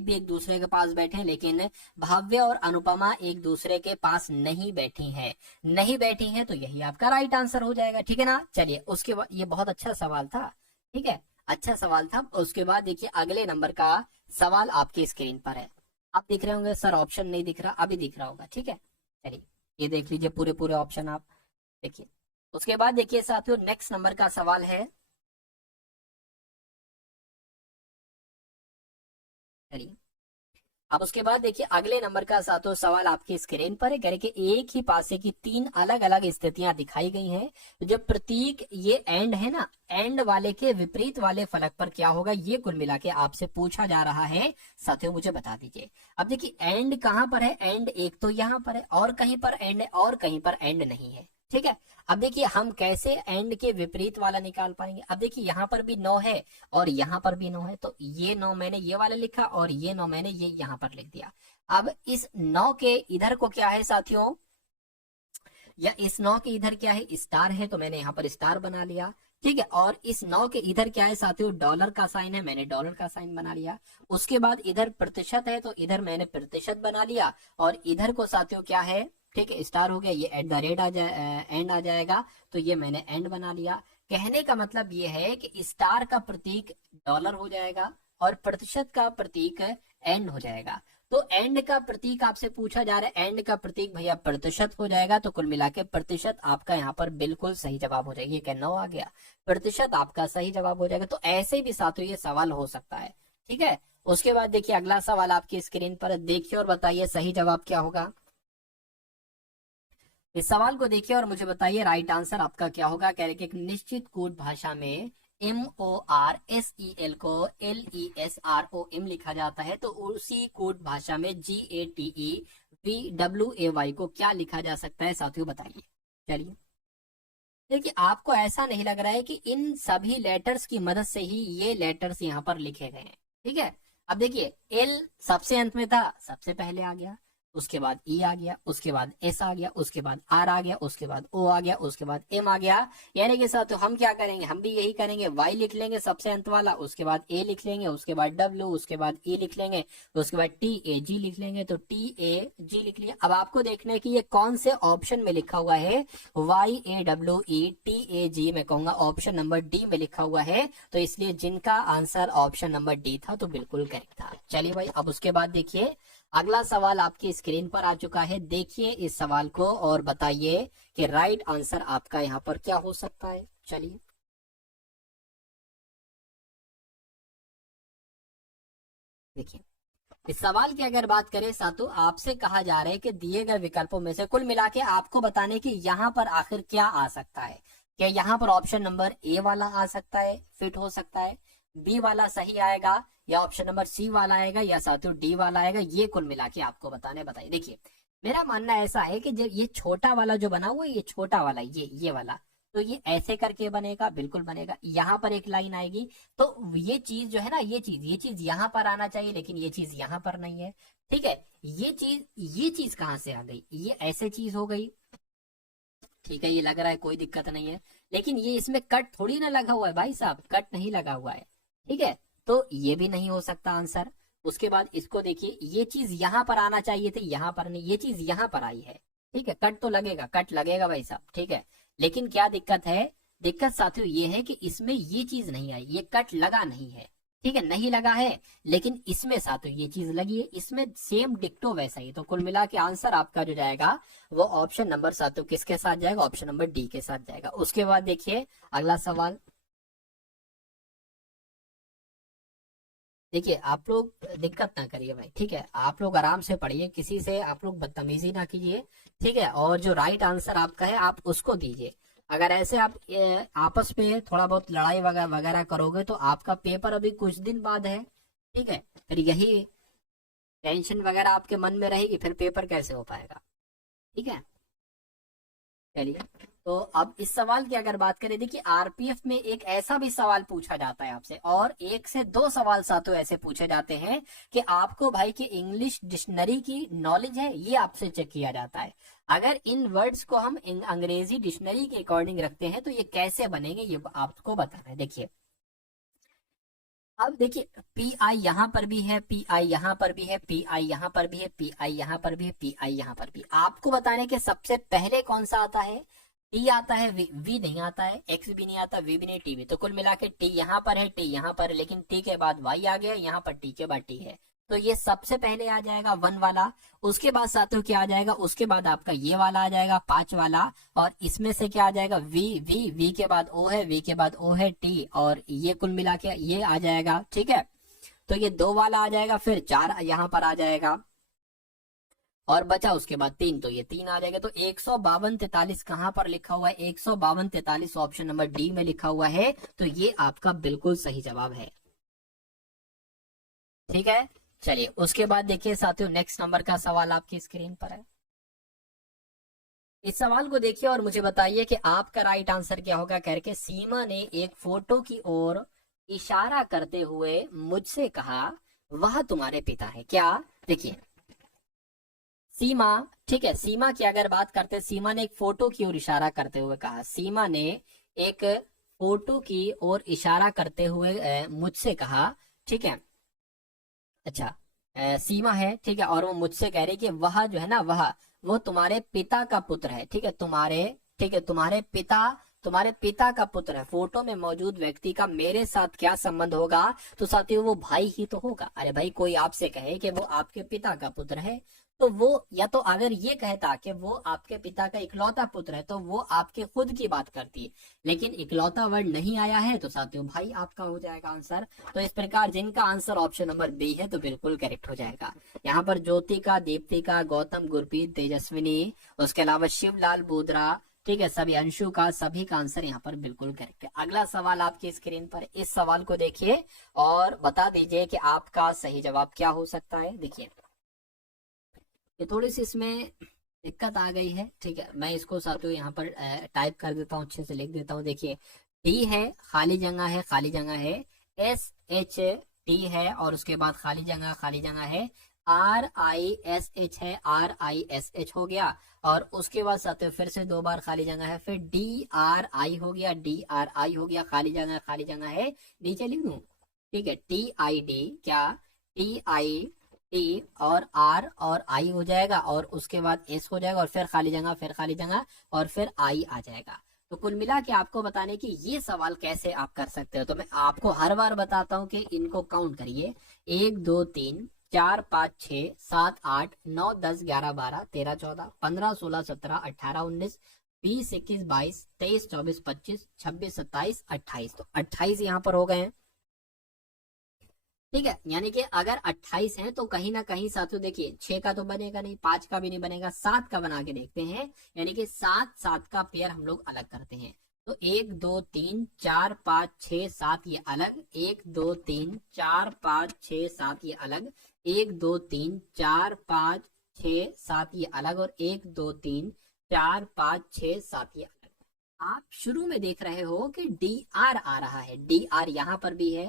भी एक दूसरे के पास बैठे हैं, लेकिन भाव्या और अनुपमा एक दूसरे के पास नहीं बैठी हैं। नहीं बैठी हैं, तो यही आपका राइट आंसर हो जाएगा, ठीक है ना। चलिए, उसके बाद ये बहुत अच्छा सवाल था, ठीक है, अच्छा सवाल था। उसके बाद देखिए, अगले नंबर का सवाल आपकी स्क्रीन पर है। आप दिख रहे होंगे सर, ऑप्शन नहीं दिख रहा, अभी दिख रहा होगा, ठीक है। चलिए, ये देख लीजिए पूरे पूरे ऑप्शन आप देखिए। उसके बाद देखिए साथियों, नेक्स्ट नंबर का सवाल है, चलिए। अब उसके बाद देखिए, अगले नंबर का सातों सवाल आपकी स्क्रीन पर है। कह रहे कि एक ही पासे की तीन अलग अलग स्थितियां दिखाई गई हैं। जो प्रतीक ये एंड है ना, एंड वाले के विपरीत वाले फलक पर क्या होगा, ये कुल मिला के आपसे पूछा जा रहा है। साथियों मुझे बता दीजिए। अब देखिए, एंड कहाँ पर है? एंड एक तो यहाँ पर है, और कहीं पर एंड है, और कहीं पर एंड नहीं है, ठीक है। अब देखिए, हम कैसे एंड के विपरीत वाला निकाल पाएंगे? अब देखिए, यहाँ पर भी 9 है और यहाँ पर भी 9 है, तो ये 9 मैंने ये वाला लिखा और ये 9 मैंने ये यहाँ पर लिख दिया। अब इस 9 के इधर को क्या है साथियों, या इस 9 के इधर क्या है? स्टार है, तो मैंने यहाँ पर स्टार बना लिया, ठीक है। और इस 9 के इधर क्या है साथियों? डॉलर का साइन है, मैंने डॉलर का साइन बना लिया। उसके बाद इधर प्रतिशत है, तो इधर मैंने प्रतिशत बना लिया। और इधर को साथियों क्या है? ठीक है, स्टार हो गया, ये एट द रेट आ जाए, एंड आ जाएगा, तो ये मैंने एंड बना लिया। कहने का मतलब ये है कि स्टार का प्रतीक डॉलर हो जाएगा और प्रतिशत का प्रतीक एंड हो जाएगा। तो एंड का प्रतीक आपसे पूछा जा रहा है, एंड का प्रतीक भैया प्रतिशत हो जाएगा। तो कुल मिला के प्रतिशत आपका यहाँ पर बिल्कुल सही जवाब हो जाएगा। ये क्या 9 आ गया? प्रतिशत आपका सही जवाब हो जाएगा। तो ऐसे भी साथियों ये सवाल हो सकता है, ठीक है। उसके बाद देखिए, अगला सवाल आपकी स्क्रीन पर देखिए और बताइए सही जवाब क्या होगा। इस सवाल को देखिए और मुझे बताइए राइट आंसर आपका क्या होगा। कह रहे कि एक निश्चित कोड भाषा में MORSEL को LESROM लिखा जाता है, तो उसी कोड भाषा में GATEVWAY को क्या लिखा जा सकता है साथियों, बताइए। चलिए, देखिए, आपको ऐसा नहीं लग रहा है कि इन सभी लेटर्स की मदद से ही ये लेटर्स यहाँ पर लिखे गए हैं, ठीक है। अब देखिए, एल सबसे अंत में था, सबसे पहले आ गया, उसके बाद ई आ गया, उसके बाद एस आ गया, उसके बाद आर आ गया, उसके बाद ओ आ गया, उसके बाद एम आ गया। यानी कि साथ हम क्या करेंगे, हम भी यही करेंगे, वाई लिख लेंगे सबसे अंत वाला, उसके बाद ए लिख लेंगे, उसके बाद डब्ल्यू, उसके बाद ई लिख लेंगे, उसके बाद TAG लिख लेंगे, तो TAG लिख लिया। अब आपको देखना है कि ये कौन से ऑप्शन में लिखा हुआ है। YAWETAG मैं कहूंगा ऑप्शन नंबर डी में लिखा हुआ है, तो इसलिए जिनका आंसर ऑप्शन नंबर डी था तो बिल्कुल करेक्ट था। चलिए भाई, अब उसके बाद देखिए, अगला सवाल आपकी स्क्रीन पर आ चुका है। देखिए इस सवाल को और बताइए कि राइट आंसर आपका यहाँ पर क्या हो सकता है। चलिए, देखिए इस सवाल की अगर बात करें सातों, आपसे कहा जा रहा है कि दिए गए विकल्पों में से कुल मिला के आपको बताने की यहाँ पर आखिर क्या आ सकता है। क्या यहाँ पर ऑप्शन नंबर ए वाला आ सकता है, फिट हो सकता है, बी वाला सही आएगा, या ऑप्शन नंबर सी वाला आएगा, या साथियों डी वाला आएगा। ये कुल मिला के आपको बताने बताइए। देखिए, मेरा मानना ऐसा है कि जब ये छोटा वाला जो बना हुआ है, ये छोटा वाला, ये वाला, तो ये ऐसे करके बनेगा, बिल्कुल बनेगा। यहाँ पर एक लाइन आएगी, तो ये चीज जो है ना, ये चीज यहाँ पर आना चाहिए, लेकिन ये चीज यहाँ पर नहीं है। ठीक है, ये चीज कहाँ से आ गई, ये ऐसे चीज हो गई। ठीक है, ये लग रहा है कोई दिक्कत नहीं है, लेकिन ये इसमें कट थोड़ी ना लगा हुआ है भाई साहब, कट नहीं लगा हुआ है। ठीक है, तो ये भी नहीं हो सकता आंसर। उसके बाद इसको देखिए, ये चीज यहाँ पर आना चाहिए थी, यहाँ पर नहीं, ये चीज यहाँ पर आई है। ठीक है, कट तो लगेगा, कट लगेगा भाई साहब। ठीक है, लेकिन क्या दिक्कत है, दिक्कत साथियों ये है कि इसमें ये चीज नहीं आई, ये कट लगा नहीं है। ठीक है, नहीं लगा है, लेकिन इसमें साथियों ये चीज लगी है, इसमें सेम डिक्टो वैसा ही। तो कुल मिला के आंसर आपका जो जाएगा वो ऑप्शन नंबर साथियों किसके साथ जाएगा, ऑप्शन नंबर डी के साथ जाएगा। उसके बाद देखिए अगला सवाल। देखिए आप लोग दिक्कत ना करिए भाई, ठीक है, आप लोग आराम से पढ़िए, किसी से आप लोग बदतमीजी ना कीजिए। ठीक है, और जो राइट आंसर आपका है आप उसको दीजिए। अगर ऐसे आप आपस में थोड़ा बहुत लड़ाई वगैरह वगैरह करोगे तो आपका पेपर अभी कुछ दिन बाद है। ठीक है, फिर यही टेंशन वगैरह आपके मन में रहेगी, फिर पेपर कैसे हो पाएगा। ठीक है, चलिए, तो अब इस सवाल की अगर बात करें, देखिए आरपीएफ में एक ऐसा भी सवाल पूछा जाता है आपसे, और एक से दो सवाल साथों ऐसे पूछे जाते हैं कि आपको भाई की इंग्लिश डिक्शनरी की नॉलेज है, ये आपसे चेक किया जाता है। अगर इन वर्ड्स को हम अंग्रेजी डिक्शनरी के अकॉर्डिंग रखते हैं तो ये कैसे बनेंगे, ये आपको बताना है। देखिए, अब देखिए पी आई यहाँ पर भी है, पी आई यहाँ पर भी है, पी आई यहाँ पर भी है, पी आई यहाँ पर भी है, पी आई यहाँ पर भी। आपको बताने के सबसे पहले कौन सा आता है, टी आता है, वी नहीं आता है, एक्स भी नहीं आता, वी भी नहीं, टी भी। तो कुल मिला के टी यहाँ पर है, टी यहाँ पर है, लेकिन टी के बाद वाई आ गया, यहाँ पर टी के बाद टी है। तो ये सबसे पहले आ जाएगा वन वाला। उसके बाद साथियों क्या आ जाएगा, उसके बाद आपका ये वाला आ जाएगा पांच वाला, और इसमें से क्या आ जाएगा, वी वी वी के बाद ओ है, वी के बाद ओ है, टी, और ये कुल मिला के ये आ जाएगा। ठीक है, तो ये दो वाला आ जाएगा, फिर चार यहाँ पर आ जाएगा, और बचा उसके बाद तीन, तो ये तीन आ जाएगा। तो 152 43 कहां पर लिखा हुआ है, 152 43 ऑप्शन नंबर डी में लिखा हुआ है। तो ये आपका बिल्कुल सही जवाब है। ठीक है, चलिए उसके बाद देखिए साथियों, नेक्स्ट नंबर का सवाल आपकी स्क्रीन पर है। इस सवाल को देखिए और मुझे बताइए कि आपका राइट आंसर क्या होगा। करके सीमा ने एक फोटो की ओर इशारा करते हुए मुझसे कहा, वह तुम्हारे पिता है क्या। देखिए सीमा, ठीक है, सीमा की अगर बात करते हैं, सीमा ने एक फोटो की ओर इशारा करते हुए कहा, सीमा ने एक फोटो की ओर इशारा करते हुए मुझसे कहा। ठीक है, अच्छा, सीमा है, ठीक है, और वो मुझसे कह रही कि वह जो है ना, वो तुम्हारे पिता का पुत्र है। ठीक है, तुम्हारे, ठीक है, तुम्हारे पिता का पुत्र है। फोटो में मौजूद व्यक्ति का मेरे साथ क्या संबंध होगा, तो साथियों वो भाई ही तो होगा। अरे भाई, कोई आपसे कहे कि वो आपके पिता का पुत्र है, तो वो, या तो अगर ये कहता कि वो आपके पिता का इकलौता पुत्र है, तो वो आपके खुद की बात करती। लेकिन इकलौता वर्ड नहीं आया है, तो साथियों भाई आपका हो जाएगा आंसर। तो इस प्रकार जिनका आंसर ऑप्शन नंबर बी है तो बिल्कुल करेक्ट हो जाएगा। यहाँ पर ज्योतिका, दीप्तिका, गौतम, गुरप्रीत, तेजस्विनी, उसके अलावा शिवलाल बोदरा, ठीक है, सभी अंशु का, सभी का आंसर यहाँ पर बिल्कुल करेक्ट है। अगला सवाल आपकी स्क्रीन पर, इस सवाल को देखिए और बता दीजिए कि आपका सही जवाब क्या हो सकता है। देखिए ये थोड़ी सी इसमें दिक्कत आ गई है। ठीक है, मैं इसको साथियों यहाँ पर टाइप कर देता हूँ, अच्छे से लिख देता हूँ। देखिए टी है, खाली जगह है, खाली जगह है, एस एच टी है, और उसके बाद खाली जगह है, आर आई एस एच है, आर आई एस एच हो गया, और उसके बाद साथियों फिर से दो बार खाली जगह है, फिर डी आर आई हो गया, डी आर आई हो गया, खाली जगह है, नीचे लिख दूं। ठीक है, टी आई डी, क्या, टी आई टी और आर और आई हो जाएगा, और उसके बाद एस हो जाएगा, और फिर खाली जगह, फिर खाली जगह, और फिर आई आ जाएगा। तो कुल मिला के आपको बताने की ये सवाल कैसे आप कर सकते हो, तो मैं आपको हर बार बताता हूँ कि इनको काउंट करिए। 1 2 3 4 5 6 7 8 9 10 11 12 13 14 15 16 17 18 19 20 21 22 23 24 25 26 27 28, तो 28 यहाँ पर हो गए हैं। ठीक है, यानी कि अगर 28 है तो कहीं ना कहीं साथियों देखिए 6 का तो बनेगा नहीं, 5 का भी नहीं बनेगा, 7 का बना के देखते हैं। यानी कि 7 7 का पेयर हम लोग अलग करते हैं। तो 1 2 3 4 5 6 7 ये अलग, 1 2 3 4 5 6 7 ये अलग, 1 2 3 4 5 6 7 ये अलग, और 1 2 3 4 5 6 7 ये अलग। आप शुरू में देख रहे हो कि डी आर आ रहा है, डी आर यहाँ पर भी है,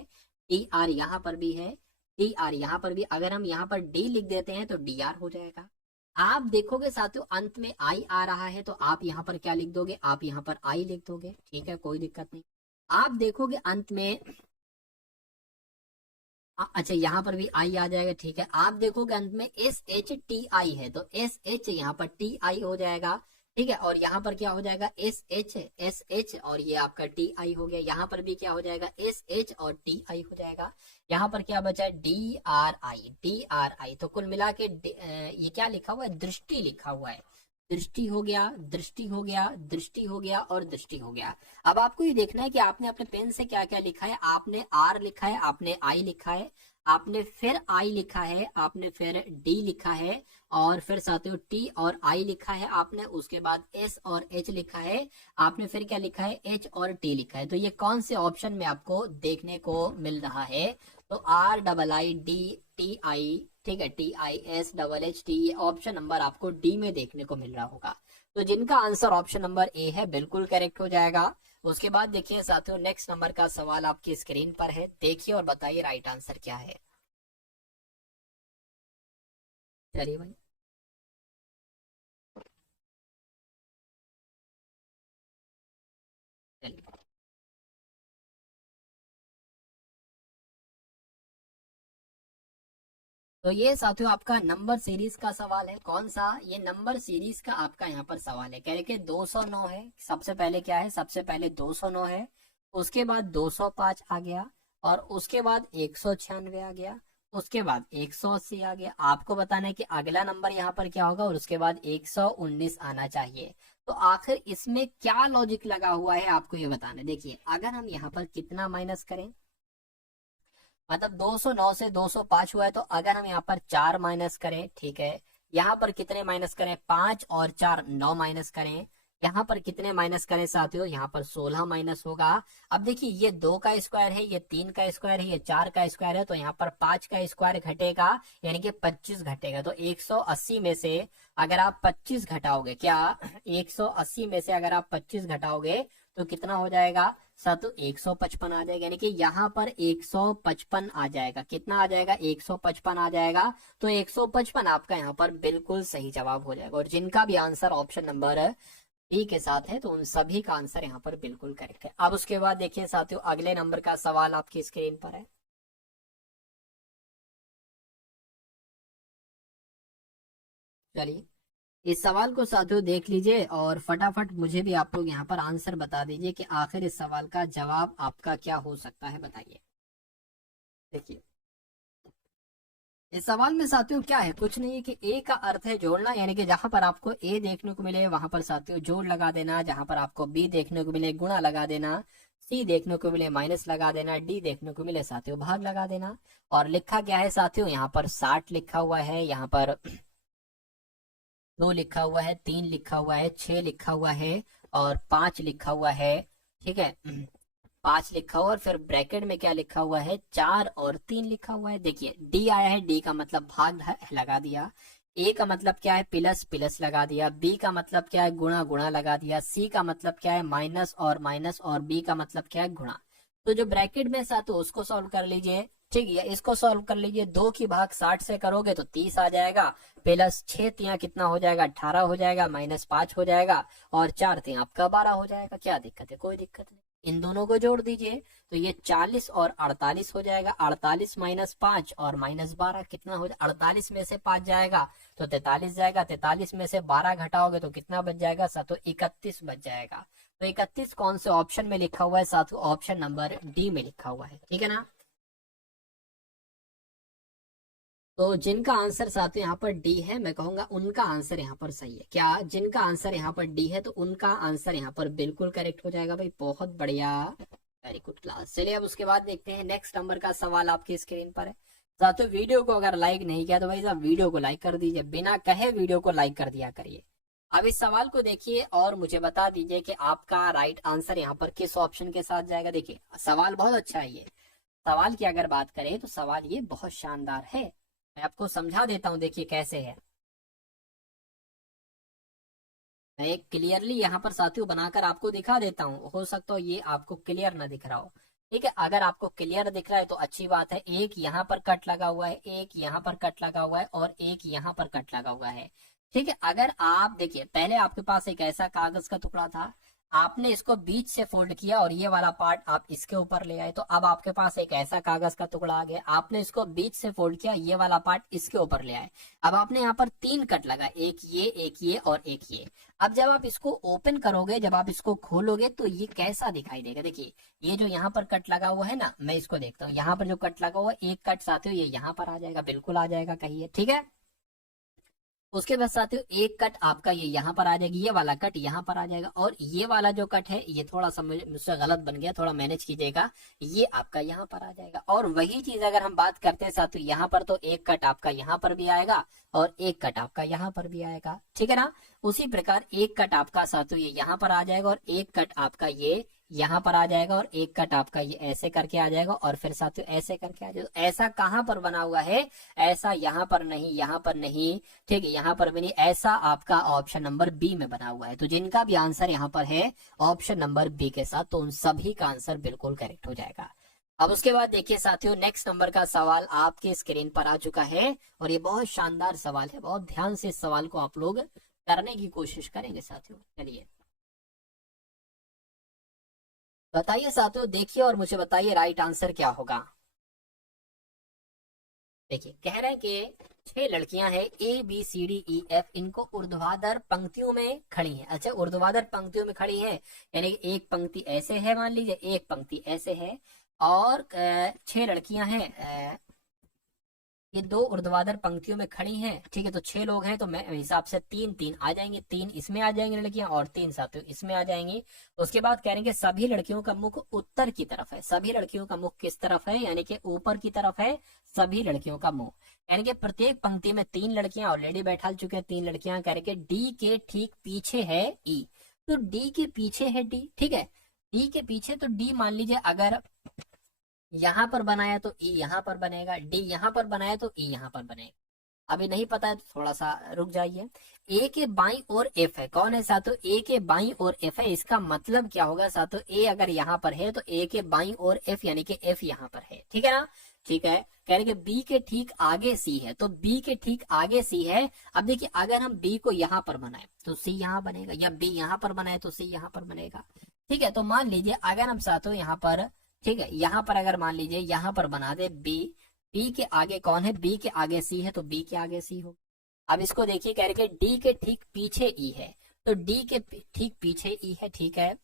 डी आर यहाँ पर भी है, डी आर यहाँ पर भी। अगर हम यहाँ पर डी लिख देते हैं तो डी आर हो जाएगा। आप देखोगे साथियों अंत में आई आ रहा है, तो आप यहाँ पर क्या लिख दोगे, आप यहाँ पर आई लिख दोगे, ठीक है, कोई दिक्कत नहीं। आप देखोगे अंत में अच्छा यहाँ पर भी आई आ जाएगा, ठीक है। आप देखोगे अंत में एस एच टी आई है, तो एस एच यहाँ पर टी आई हो जाएगा, ठीक है। और यहाँ पर क्या हो जाएगा, एस एच और ये आपका टी आई हो गया। यहाँ पर भी क्या हो जाएगा, एस एच और टी आई हो जाएगा। यहाँ पर क्या बचा है, डी आर आई, डी आर आई। तो कुल मिला के ये क्या लिखा हुआ है, दृष्टि लिखा हुआ है। दृष्टि हो गया, दृष्टि हो गया, दृष्टि हो गया और दृष्टि हो गया। अब आपको ये देखना है कि आपने अपने पेन से क्या क्या लिखा है। आपने आर लिखा है, आपने आई लिखा है, आपने फिर आई लिखा है, आपने फिर डी लिखा है, और फिर साथियों टी और आई लिखा है आपने, उसके बाद एस और एच लिखा है आपने, फिर क्या लिखा है, एच और टी लिखा है। तो ये कौन से ऑप्शन में आपको देखने को मिल रहा है, तो R double I D T I, ठीक है, T I S double H T, ये ऑप्शन नंबर आपको डी में देखने को मिल रहा होगा। तो जिनका आंसर ऑप्शन नंबर ए है बिल्कुल करेक्ट हो जाएगा। उसके बाद देखिए साथियों नेक्स्ट नंबर का सवाल आपकी स्क्रीन पर है, देखिए और बताइए राइट आंसर क्या है। चलिए भाई, चलिए। तो ये साथियों आपका नंबर सीरीज का सवाल है। कौन सा, ये नंबर सीरीज का आपका यहाँ पर सवाल है। कह रहे कि 209 है, सबसे पहले क्या है, सबसे पहले 209 है, उसके बाद 205 आ गया, और उसके बाद 196 आ गया, उसके बाद 180 आ गया। आपको बताना है कि अगला नंबर यहाँ पर क्या होगा, और उसके बाद 119 आना चाहिए। तो आखिर इसमें क्या लॉजिक लगा हुआ है आपको ये बताना है। देखिए अगर हम यहाँ पर कितना माइनस करें, मतलब 209 से 205 हुआ है, तो अगर हम यहाँ पर 4 माइनस करें, ठीक है, यहाँ पर कितने माइनस करें, 5 और 4 9 माइनस करें, यहाँ पर कितने माइनस करें साथियों, यहाँ पर 16 माइनस होगा। अब देखिए ये 2 का स्क्वायर है, ये 3 का स्क्वायर है, ये 4 का स्क्वायर है, तो यहाँ पर 5 का स्क्वायर घटेगा, यानी कि 25 घटेगा। तो 180 में से अगर आप 25 घटाओगे, क्या 180 में से अगर आप 25 घटाओगे तो कितना हो जाएगा साथियों, 155 आ जाएगा। यानी कि यहाँ पर 155 आ जाएगा, कितना आ जाएगा, 155 आ जाएगा। तो 155 आपका यहाँ पर बिल्कुल सही जवाब हो जाएगा। और जिनका भी आंसर ऑप्शन नंबर डी के साथ है, तो उन सभी का आंसर यहाँ पर बिल्कुल करेक्ट है। अब उसके बाद देखिए साथियों अगले नंबर का सवाल आपकी स्क्रीन पर है। चलिए इस सवाल को साथियों देख लीजिए और फटाफट मुझे भी आप लोग यहाँ पर आंसर बता दीजिए कि आखिर इस सवाल का जवाब आपका क्या हो सकता है, बताइए। देखिए इस सवाल में साथियों क्या है, कुछ नहीं है कि ए का अर्थ है जोड़ना, यानी कि जहां पर आपको ए देखने को मिले वहां पर साथियों जोड़ लगा देना, जहां पर आपको बी देखने को मिले गुणा लगा देना, सी देखने को मिले माइनस लगा देना, डी देखने को मिले साथियों भाग लगा देना। और लिखा क्या है साथियों, यहाँ पर 60 लिखा हुआ है, यहाँ पर 2 लिखा हुआ है, 3 लिखा हुआ है, 6 लिखा हुआ है, और 5 लिखा हुआ है, ठीक है। 5 लिखा हुआ और फिर ब्रैकेट में क्या लिखा हुआ है, 4 और 3 लिखा हुआ है। देखिए डी आया है, डी का मतलब भाग लगा दिया, ए का मतलब क्या है, प्लस प्लस लगा दिया, बी का मतलब क्या है, गुणा गुणा लगा दिया, सी का मतलब क्या है, माइनस और माइनस, और बी का मतलब क्या है, गुणा। तो जो ब्रैकेट में साथ तो उसको सॉल्व कर लीजिए, ठीक है, इसको सॉल्व कर लीजिए। 2 की भाग 60 से करोगे तो 30 आ जाएगा, प्लस 6 तिया कितना हो जाएगा, 18 हो जाएगा, माइनस 5 हो जाएगा, और 4 तिया आपका 12 हो जाएगा। क्या दिक्कत है, कोई दिक्कत नहीं। इन दोनों को जोड़ दीजिए तो ये 40 और 48 हो जाएगा। 48 माइनस 5 और माइनस 12 कितना हो जाएगा, 48 में से 5 जाएगा तो 43 जाएगा, 43 में से 12 घटाओगे तो कितना बच जाएगा साथों, 31 बच जाएगा। तो 31 कौन से ऑप्शन में लिखा हुआ है साथों, ऑप्शन नंबर डी में लिखा हुआ है, ठीक है ना। तो जिनका आंसर साथियों यहाँ पर डी है, मैं कहूंगा उनका आंसर यहाँ पर सही है। क्या जिनका आंसर यहाँ पर डी है तो उनका आंसर यहाँ पर बिल्कुल करेक्ट हो जाएगा भाई, बहुत बढ़िया, वेरी गुड क्लास। चलिए अब उसके बाद देखते हैं नेक्स्ट नंबर का सवाल आपकी स्क्रीन पर है। साथियों वीडियो को अगर लाइक नहीं किया तो भाई साहब वीडियो को लाइक कर दीजिए, बिना कहे वीडियो को लाइक कर दिया करिए। अब इस सवाल को देखिए और मुझे बता दीजिए कि आपका राइट आंसर यहाँ पर किस ऑप्शन के साथ जाएगा। देखिए सवाल बहुत अच्छा है, ये सवाल की अगर बात करें तो सवाल ये बहुत शानदार है। मैं आपको समझा देता हूं, देखिए कैसे है। मैं एक क्लियरली यहाँ पर साथियों बनाकर आपको दिखा देता हूँ, हो सकता हो ये आपको क्लियर ना दिख रहा हो। ठीक है, अगर आपको क्लियर दिख रहा है तो अच्छी बात है। एक यहाँ पर कट लगा हुआ है, एक यहाँ पर कट लगा हुआ है और एक यहाँ पर कट लगा हुआ है। ठीक है, अगर आप देखिए पहले आपके पास एक ऐसा कागज का टुकड़ा था, आपने इसको बीच से फोल्ड किया और ये वाला पार्ट आप इसके ऊपर ले आए, तो अब आपके पास एक ऐसा कागज का टुकड़ा आ गया, आपने इसको बीच से फोल्ड किया, ये वाला पार्ट इसके ऊपर ले आए। अब आपने यहाँ पर 3 कट लगा, एक ये और एक ये। अब जब आप इसको ओपन करोगे, जब आप इसको खोलोगे तो ये कैसा दिखाई देगा। देखिए ये जो यहाँ पर कट लगा हुआ है ना, मैं इसको देखता हूँ, यहाँ पर जो कट लगा हुआ है, एक कट साथियों ये यहाँ पर आ जाएगा, बिल्कुल आ जाएगा, कहिए ठीक है। उसके बाद साथियों एक कट आपका ये यहाँ पर आ जाएगी, ये वाला कट यहाँ पर आ जाएगा, और ये वाला जो कट है ये थोड़ा सा मुझसे गलत बन गया, थोड़ा मैनेज कीजिएगा, ये आपका यहाँ पर आ जाएगा। और वही चीज अगर हम बात करते हैं साथियों, यहाँ पर तो एक कट आपका यहाँ पर भी आएगा और एक कट आपका यहाँ पर भी आएगा, ठीक है ना। उसी प्रकार एक कट आपका साथियों ये यहाँ पर आ जाएगा और एक कट आपका ये यहाँ पर आ जाएगा और एक कट आपका ये ऐसे करके आ जाएगा और फिर साथियों ऐसे करके आ जाएगा। ऐसा कहाँ पर बना हुआ है, ऐसा यहाँ पर नहीं, यहाँ पर नहीं, ठीक है, यहाँ पर भी नहीं, ऐसा आपका ऑप्शन नंबर बी में बना हुआ है। तो जिनका भी आंसर यहाँ पर है ऑप्शन नंबर बी के साथ, तो उन सभी का आंसर बिल्कुल करेक्ट हो जाएगा। अब उसके बाद देखिए साथियों नेक्स्ट नंबर का सवाल आपके स्क्रीन पर आ चुका है और ये बहुत शानदार सवाल है, बहुत ध्यान से इस सवाल को आप लोग करने की कोशिश करेंगे साथियों। चलिए बताइए साथियों, देखिए और मुझे बताइए राइट आंसर क्या होगा। देखिए कह रहे हैं कि 6 लड़कियां हैं ABCDEF, इनको ऊर्ध्वाधर पंक्तियों में खड़ी हैं। अच्छा ऊर्ध्वाधर पंक्तियों में खड़ी हैं, यानी एक पंक्ति ऐसे है, मान लीजिए एक पंक्ति ऐसे है, और 6 लड़कियां हैं, ये 2 ऊर्ध्वाधर पंक्तियों में खड़ी हैं। ठीक है, तो 6 लोग हैं, तो मैं हिसाब से 3 आ जाएंगे, 3 इसमें आ जाएंगे लड़कियां और 3 साथियों इसमें आ जाएंगी। उसके बाद कह रहे हैं कि सभी लड़कियों का मुख उत्तर की तरफ है। सभी लड़कियों का मुख किस तरफ है, यानी कि ऊपर की तरफ है सभी लड़कियों का मुंह, यानी कि प्रत्येक पंक्ति में 3 लड़कियां ऑलरेडी बैठा चुके हैं, 3 लड़कियां। कह रहे कि डी के ठीक पीछे है ई, तो डी के पीछे है डी, ठीक है, डी के पीछे, तो डी मान लीजिए अगर यहां पर बनाया तो ई यहां पर बनेगा, डी यहां पर बनाया तो ई यहां पर बनेगा। अभी नहीं पता है तो थोड़ा सा रुक जाइए। ए के बाई और एफ है, कौन है साथों, ए के बाई और एफ है, इसका मतलब क्या होगा साथों, ए अगर यहाँ पर है तो ए के बाई और एफ, यानी कि एफ यहाँ पर है, ठीक है ना। ठीक है, कह रहे कि बी के ठीक आगे सी है, तो बी के ठीक आगे सी है। अब देखिए अगर हम बी को यहाँ पर बनाए तो सी यहाँ बनेगा, या बी यहाँ पर बनाए तो सी यहाँ पर बनेगा। ठीक है, तो मान लीजिए अगर हम साथों यहाँ पर, ठीक है, यहाँ पर अगर मान लीजिए यहाँ पर बना दे बी, बी के आगे कौन है, बी के आगे सी है, तो बी के आगे सी हो। अब इसको देखिए कह रहे कि डी के ठीक पीछे ई है, तो डी के ठीक पीछे ई है, ठीक है,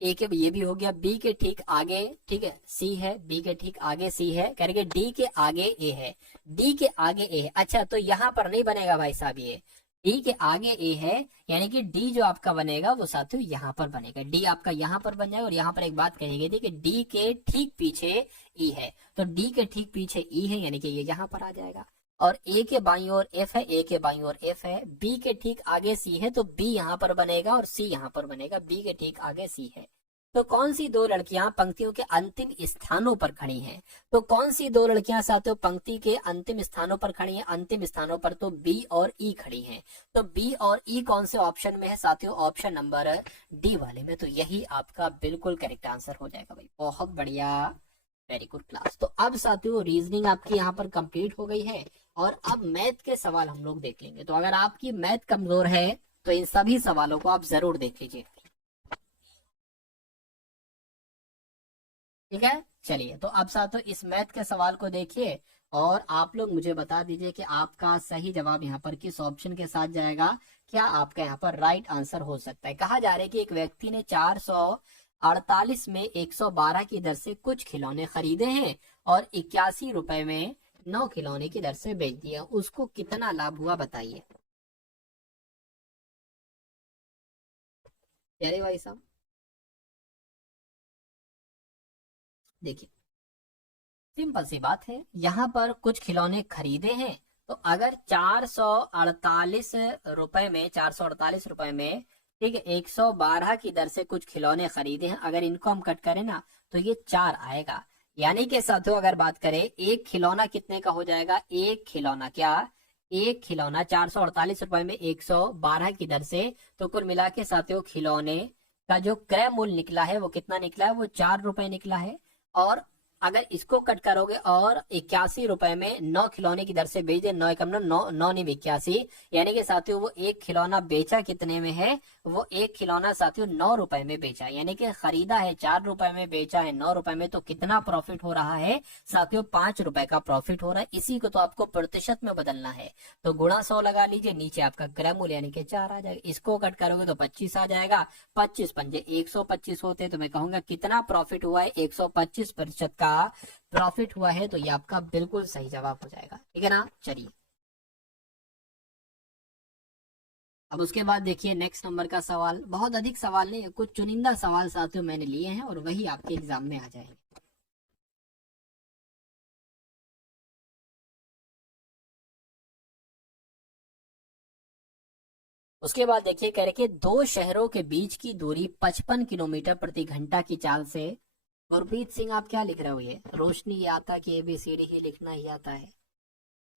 ए के ये भी हो गया, बी के ठीक आगे, ठीक है, सी है, बी के ठीक आगे सी है, कह रहे कि डी के आगे ए है, डी के आगे ए है। अच्छा तो यहाँ पर नहीं बनेगा भाई साहब, ये डी के आगे ए है, यानी कि डी जो आपका बनेगा वो साथियों यहाँ पर बनेगा, डी आपका यहाँ पर बन जाएगा। और यहाँ पर एक बात कही गई थी कि डी के ठीक पीछे ई है, तो डी के ठीक पीछे ई है, यानी कि ये यहाँ पर आ जाएगा। और ए के बाईं ओर एफ है, ए के बाईं ओर एफ है, बी के ठीक आगे सी है, तो बी यहाँ पर बनेगा और सी यहाँ पर बनेगा, बी के ठीक आगे सी है। तो कौन सी 2 लड़कियां पंक्तियों के अंतिम स्थानों पर खड़ी हैं, तो कौन सी 2 लड़कियां साथियों पंक्ति के अंतिम स्थानों पर खड़ी हैं, अंतिम स्थानों पर तो बी और ई खड़ी हैं। तो बी और ई कौन से ऑप्शन में है साथियों, ऑप्शन नंबर डी वाले में, तो यही आपका बिल्कुल करेक्ट आंसर हो जाएगा भाई। बहुत बढ़िया, वेरी गुड क्लास। तो अब साथियों रीजनिंग आपकी यहाँ पर कंप्लीट हो गई है और अब मैथ के सवाल हम लोग देख लेंगे। तो अगर आपकी मैथ कमजोर है तो इन सभी सवालों को आप जरूर देख लीजिए, ठीक है। चलिए तो अब साथियों इस मैथ के सवाल को देखिए और आप लोग मुझे बता दीजिए कि आपका सही जवाब यहाँ पर किस ऑप्शन के साथ जाएगा, क्या आपका यहाँ पर राइट आंसर हो सकता है। कहा जा रहा है कि एक व्यक्ति ने 448 में 112 की दर से कुछ खिलौने खरीदे हैं और 81 रुपए में 9 खिलौने की दर से बेच दिया, उसको कितना लाभ हुआ बताइए। अरे भाई साहब देखिए सिंपल सी बात है, यहाँ पर कुछ खिलौने खरीदे हैं, तो अगर 448 रुपए में, 448 रुपए में, ठीक है, 112 की दर से कुछ खिलौने खरीदे हैं, अगर इनको हम कट करें ना तो ये 4 आएगा। यानी कि साथियों अगर बात करें एक खिलौना कितने का हो जाएगा, एक खिलौना क्या, एक खिलौना 448 रुपए में 112 की दर से, तो कुल मिला के साथियों खिलौने का जो क्रय मूल्य निकला है वो कितना निकला है, वो 4 रुपए निकला है। और अगर इसको कट करोगे और 81 रुपए में 9 खिलौने की दर से बेच दे, 9 एकम 9 9 नहीं 81, यानी कि साथियों वो एक खिलौना बेचा कितने में है, वो एक खिलौना साथियों 9 रुपए में बेचा, यानी कि खरीदा है 4 रुपए में, बेचा है 9 रुपए में, तो कितना प्रॉफिट हो रहा है साथियों, 5 रुपए का प्रॉफिट हो रहा है। इसी को तो आपको प्रतिशत में बदलना है, तो गुणा 100 लगा लीजिए, नीचे आपका क्रय मूल्य यानी कि 4 आ जाएगा, इसको कट करोगे तो 25 आ जाएगा, 25 पंजे 125 होते, तो मैं कहूंगा कितना प्रॉफिट हुआ है, 125% का प्रॉफिट हुआ है, तो ये आपका बिल्कुल सही जवाब हो जाएगा। ठीक है ना, चलिए अब उसके बाद देखिए नेक्स्ट नंबर का सवाल, बहुत अधिक सवाल नहीं, कुछ चुनिंदा सवाल साथियों मैंने लिए हैं और वही आपके एग्जाम में आ जाएंगे। उसके बाद देखिए कह रहे कि दो शहरों के बीच की दूरी 55 किलोमीटर प्रति घंटा की चाल से, गुरप्रीत सिंह आप क्या लिख रहे हो, ये रोशनी ये आता कि ABCD ही लिखना ही आता है,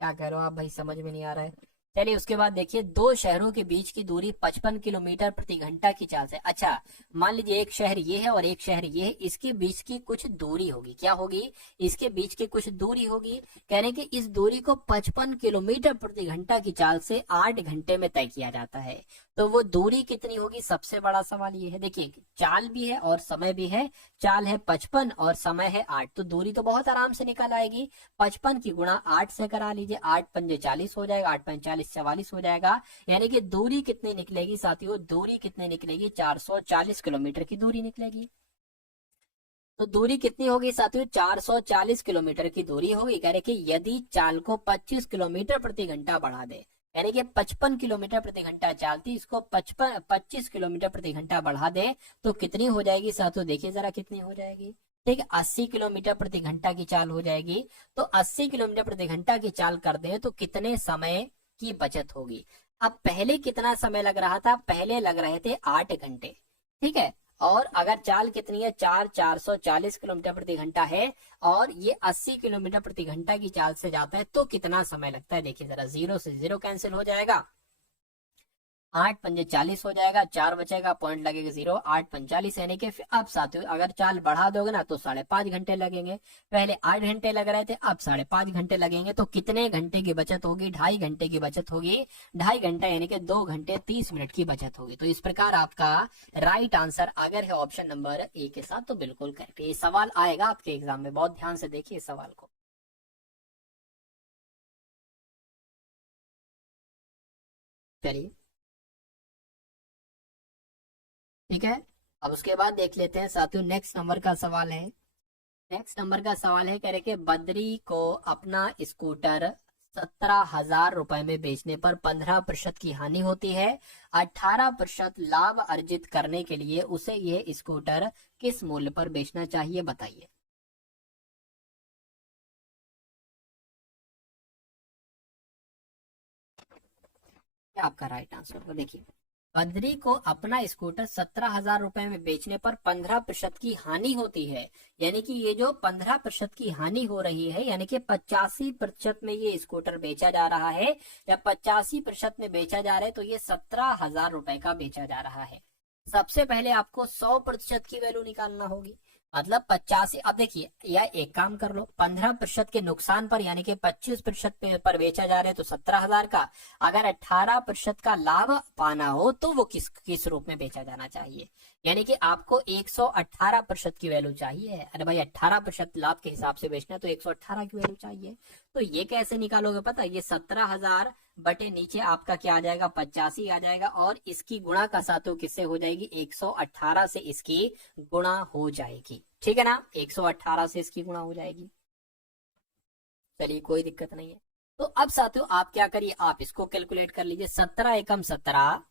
क्या कह रहे हो आप भाई, समझ में नहीं आ रहा है। चलिए उसके बाद देखिए दो शहरों के बीच की दूरी 55 किलोमीटर प्रति घंटा की चाल से, अच्छा मान लीजिए एक शहर ये है और एक शहर ये है, इसके बीच की कुछ दूरी होगी, क्या होगी, इसके बीच की कुछ दूरी होगी, कह रहे हैं कि इस दूरी को 55 किलोमीटर प्रति घंटा की चाल से 8 घंटे में तय किया जाता है, तो वो दूरी कितनी होगी, सबसे बड़ा सवाल ये है। देखिए चाल भी है और समय भी है, चाल है 55 और समय है 8, तो दूरी तो बहुत आराम से निकल आएगी, 55 की गुणा 8 से करा लीजिए, 8 पंजे 40 हो जाएगा, 8 पंजे 40 44 हो जाएगा, यानी कि दूरी कितनी निकलेगी साथियों, दूरी कितनी निकलेगी, 440 किलोमीटर की दूरी निकलेगी। तो दूरी कितनी होगी साथियों, 440 किलोमीटर की दूरी होगी। कह रहे कि यदि चाल को 25 किलोमीटर प्रति घंटा बढ़ा दे, यानी कि 55 किलोमीटर प्रति घंटा चालती, इसको 25 किलोमीटर प्रति घंटा बढ़ा दे तो कितनी हो जाएगी साथियों, देखिए जरा कितनी हो जाएगी, ठीक है 80 किलोमीटर प्रति घंटा की चाल हो जाएगी। तो 80 किलोमीटर प्रति घंटा की चाल कर दे तो कितने समय की बचत होगी। अब पहले कितना समय लग रहा था, पहले लग रहे थे 8 घंटे, ठीक है, और अगर चाल कितनी है, 440 किलोमीटर प्रति घंटा है और ये 80 किलोमीटर प्रति घंटा की चाल से जाता है, तो कितना समय लगता है, देखिए जरा, 0 से 0 कैंसिल हो जाएगा, 8 पंजे 40 हो जाएगा, 4 बचेगा, पॉइंट लगेगा 0, 8 45, यानी कि अब साथियों अगर चाल बढ़ा दोगे ना तो 5.5 घंटे लगेंगे, पहले 8 घंटे लग रहे थे, अब 5.5 घंटे लगेंगे, तो कितने घंटे की बचत होगी, 2.5 घंटे की बचत होगी, 2.5 घंटा यानी कि 2 घंटे 30 मिनट की बचत होगी। तो इस प्रकार आपका राइट आंसर अगर है ऑप्शन नंबर ए के साथ तो बिल्कुल करेक्ट। ये सवाल आएगा आपके एग्जाम में, बहुत ध्यान से देखिए इस सवाल को। चलिए ठीक है, अब उसके बाद देख लेते हैं साथियों नेक्स्ट नंबर का सवाल है। नेक्स्ट नंबर का सवाल है, कह रहे कि बद्री को अपना स्कूटर 17,000 रुपए में बेचने पर 15% की हानि होती है, 18% लाभ अर्जित करने के लिए उसे यह स्कूटर किस मूल्य पर बेचना चाहिए, बताइए। क्या आपका राइट आंसर तो देखिए, बद्री को अपना स्कूटर 17,000 रुपए में बेचने पर 15% की हानि होती है, यानी कि ये जो 15% की हानि हो रही है, यानी कि 85% में ये स्कूटर बेचा जा रहा है, या 85% में बेचा जा रहा है, तो ये 17,000 रुपए का बेचा जा रहा है। सबसे पहले आपको 100% की वैल्यू निकालना होगी, मतलब 85, अब देखिए या एक काम कर लो, 15% के नुकसान पर यानी कि 25% पर बेचा जा रहा है तो 17,000 का, अगर 18% का लाभ पाना हो तो वो किस किस रूप में बेचा जाना चाहिए, यानी कि आपको 118% की वैल्यू चाहिए। अरे भाई 18% लाभ के हिसाब से बेचना है तो 118 की वैल्यू चाहिए, तो ये कैसे निकालोगे पता है, ये 17,000 बटे नीचे आपका क्या आ जाएगा, 85 आ जाएगा, और इसकी गुणा का साथों किससे हो जाएगी, 118 से इसकी गुणा हो जाएगी, ठीक है ना, 118 से इसकी गुणा हो जाएगी। चलिए कोई दिक्कत नहीं है। तो अब साथियों आप क्या करिए, आप इसको कैलकुलेट कर लीजिए, 17 एकम 17,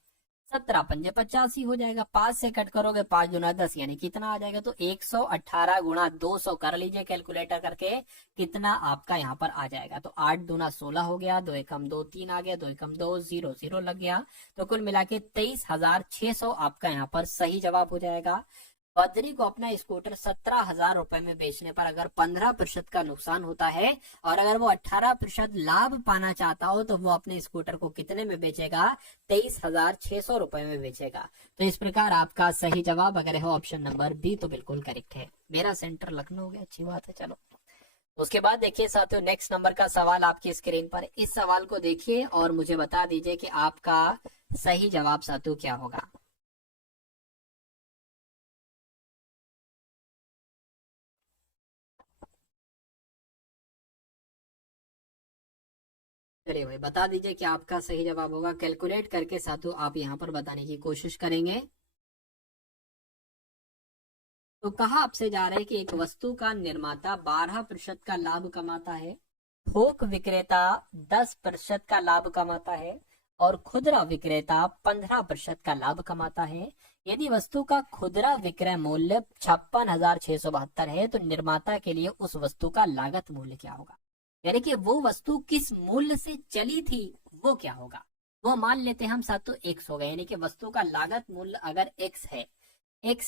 17 पंजे 85 हो जाएगा, 5 से कट करोगे 5 दूना 10, यानी कितना आ जाएगा, तो 118 गुणा 200 कर लीजिए कैलकुलेटर करके, कितना आपका यहाँ पर आ जाएगा, तो 8 दूना 16 हो गया, 2 एकम 2 3 आ गया, 2 एकम 2 0 0 लग गया, तो कुल मिला के 23,600 आपका यहाँ पर सही जवाब हो जाएगा। बद्री को अपना स्कूटर 17,000 रुपए में बेचने पर अगर 15% का नुकसान होता है और अगर वो 18% लाभ पाना चाहता हो तो वो अपने स्कूटर को कितने में बेचेगा? 23,600 रुपए में बेचेगा। तो इस प्रकार आपका सही जवाब अगर है ऑप्शन नंबर बी तो बिल्कुल करेक्ट है। मेरा सेंटर लखनऊ हो गया, अच्छी बात है। चलो उसके बाद देखिए साथियों, नेक्स्ट नंबर का सवाल आपकी स्क्रीन पर। इस सवाल को देखिए और मुझे बता दीजिए कि आपका सही जवाब साथियों क्या होगा। चलिए भाई बता दीजिए कि आपका सही जवाब होगा। कैलकुलेट करके साथियों आप यहाँ पर बताने की कोशिश करेंगे। तो कहा आपसे जा रहा है कि एक वस्तु का निर्माता 12% का लाभ कमाता है, थोक विक्रेता 10% का लाभ कमाता है और खुदरा विक्रेता 15% का लाभ कमाता है। यदि वस्तु का खुदरा विक्रय मूल्य 56,672 है तो निर्माता के लिए उस वस्तु का लागत मूल्य क्या होगा? यानी कि वो वस्तु किस मूल्य से चली थी वो क्या होगा? वो मान लेते हैं हम साथ, तो एक्स होगा। यानी कि वस्तु का लागत मूल्य अगर एक्स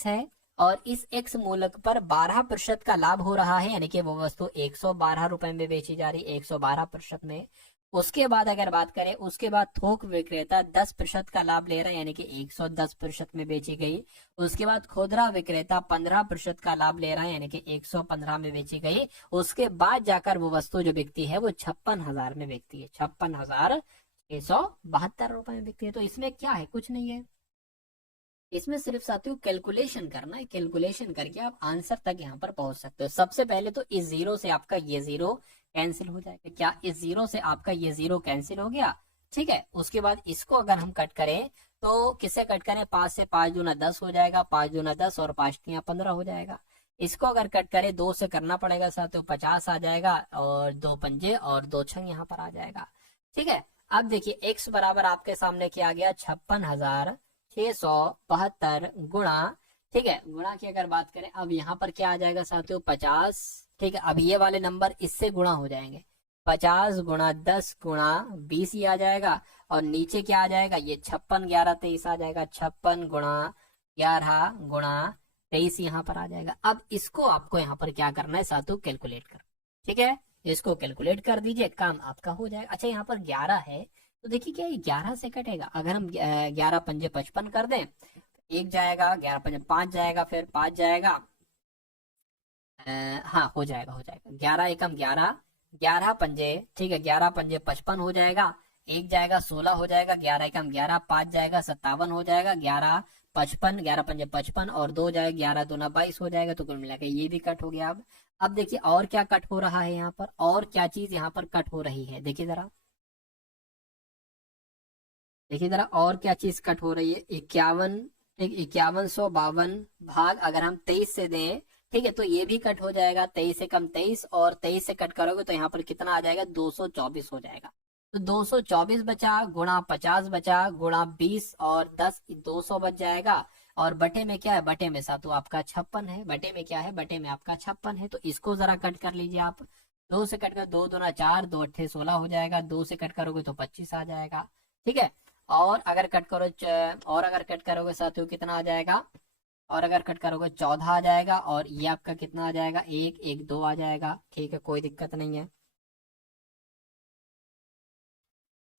है और इस एक्स मूल्य पर 12% का लाभ हो रहा है, यानी कि वो वस्तु 112 रुपए में बेची जा रही, 112% में। उसके बाद अगर बात करें, उसके बाद थोक विक्रेता 10% का लाभ ले रहा है, यानी कि 110% में बेची गई। उसके बाद खुदरा विक्रेता 15% का लाभ ले रहा है, यानी कि 115 में बेची गई। उसके बाद जाकर वो वस्तु जो बिकती है वो 56,000 में बिकती है, 56,672 रुपए में बिकती है। तो इसमें क्या है? कुछ नहीं है। इसमें सिर्फ साथियों कैलकुलेशन करना है, कैलकुलेशन करके आप आंसर तक यहाँ पर पहुंच सकते हो। सबसे पहले तो इस जीरो से आपका ये जीरो कैंसिल हो जाएगा। क्या इस जीरो से आपका ये जीरो कैंसिल हो गया? ठीक है। उसके बाद इसको अगर हम कट करें तो किससे कट करें? 5 से 5 दूना 10 हो जाएगा, 5 दूना 10 और 5 तिया 15 हो जाएगा। इसको अगर कट करें 2 से करना पड़ेगा साथियों, 50 आ जाएगा और 2 पंजे और 2 छंग यहाँ पर आ जाएगा। ठीक है। अब देखिए एक्स बराबर आपके सामने क्या गया? 56,672 गुणा, ठीक है, गुणा की अगर बात करें अब यहाँ पर क्या आ जाएगा साथियों? 50। ठीक है। अब ये वाले नंबर इससे गुणा हो जाएंगे, 50 गुणा 10 गुणा 20 ही आ जाएगा। और नीचे क्या आ जाएगा? ये 56 11 23 आ जाएगा, 56 गुणा 11 गुणा 23 यहाँ पर आ जाएगा। अब इसको आपको यहाँ पर क्या करना है साथियों? कैलकुलेट कर। ठीक है, इसको कैलकुलेट कर दीजिए, काम आपका हो जाएगा। अच्छा यहाँ पर 11 है तो देखिए क्या ये 11 से कटेगा? अगर हम 11 पंजे 55 कर दें, एक जाएगा, 11 पंजे 5 जाएगा, फिर 5 जाएगा, हाँ हो जाएगा, हो जाएगा। 11 एकम 11, 11 पंजे, ठीक है, 11 पंजे 55 हो जाएगा, एक जाएगा 16 हो जाएगा, 11 एकम 11, 5 जाएगा 57 हो जाएगा, 11 55, 11 पंजे 55 और 2 जाएगा, 11 दूना 22 हो जाएगा। तो कुल मिलाकर ये भी कट हो गया। अब देखिए और क्या कट हो रहा है यहाँ पर, और क्या चीज यहाँ पर कट हो रही है, देखिए जरा, देखिए जरा और क्या चीज कट हो रही है। 51, ठीक, 5152 भाग अगर हम 23 से दें, ठीक है, तो ये भी कट हो जाएगा। 23 से कम 23 और 23 से कट करोगे तो यहाँ पर कितना आ जाएगा? 224 हो जाएगा। तो 224 बचा गुणा 50 बचा गुणा 20 और 10, 200 बच जाएगा। और बटे में क्या है? बटे में सातों आपका 56 है। बटे में क्या है? बटे में आपका 56 है। तो इसको जरा कट कर लीजिए आप। 2 से कट कर 2 दूना 4, 2 अट्ठे 16 हो जाएगा। 2 से कट करोगे तो 25 आ जाएगा। ठीक है। और अगर कट करो और अगर कट करोगे साथियों कितना आ जाएगा? और अगर कट करोगे 14 आ जाएगा। और ये आपका कितना आ जाएगा? 1 1 2 आ जाएगा। ठीक है, कोई दिक्कत नहीं है।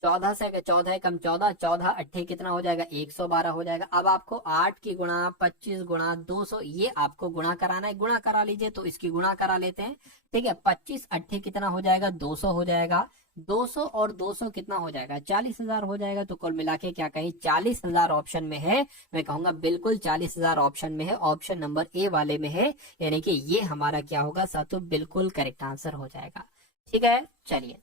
14 से 14 कम 14, 14 अट्ठे कितना हो जाएगा? 112 हो जाएगा। अब आपको 8 की गुणा 25 गुणा 200 ये आपको गुणा कराना है, गुणा करा लीजिए। तो इसकी गुणा करा लेते हैं। ठीक है, 25 अट्ठे कितना हो जाएगा? 200 हो जाएगा। 200 और 200 कितना हो जाएगा? 40,000 हो जाएगा। तो कुल मिला के क्या कहें? 40,000 ऑप्शन में है। मैं कहूंगा बिल्कुल 40,000 ऑप्शन में है, ऑप्शन नंबर ए वाले में है। यानी कि ये हमारा क्या होगा साथियों? बिल्कुल करेक्ट आंसर हो जाएगा। ठीक है, चलिए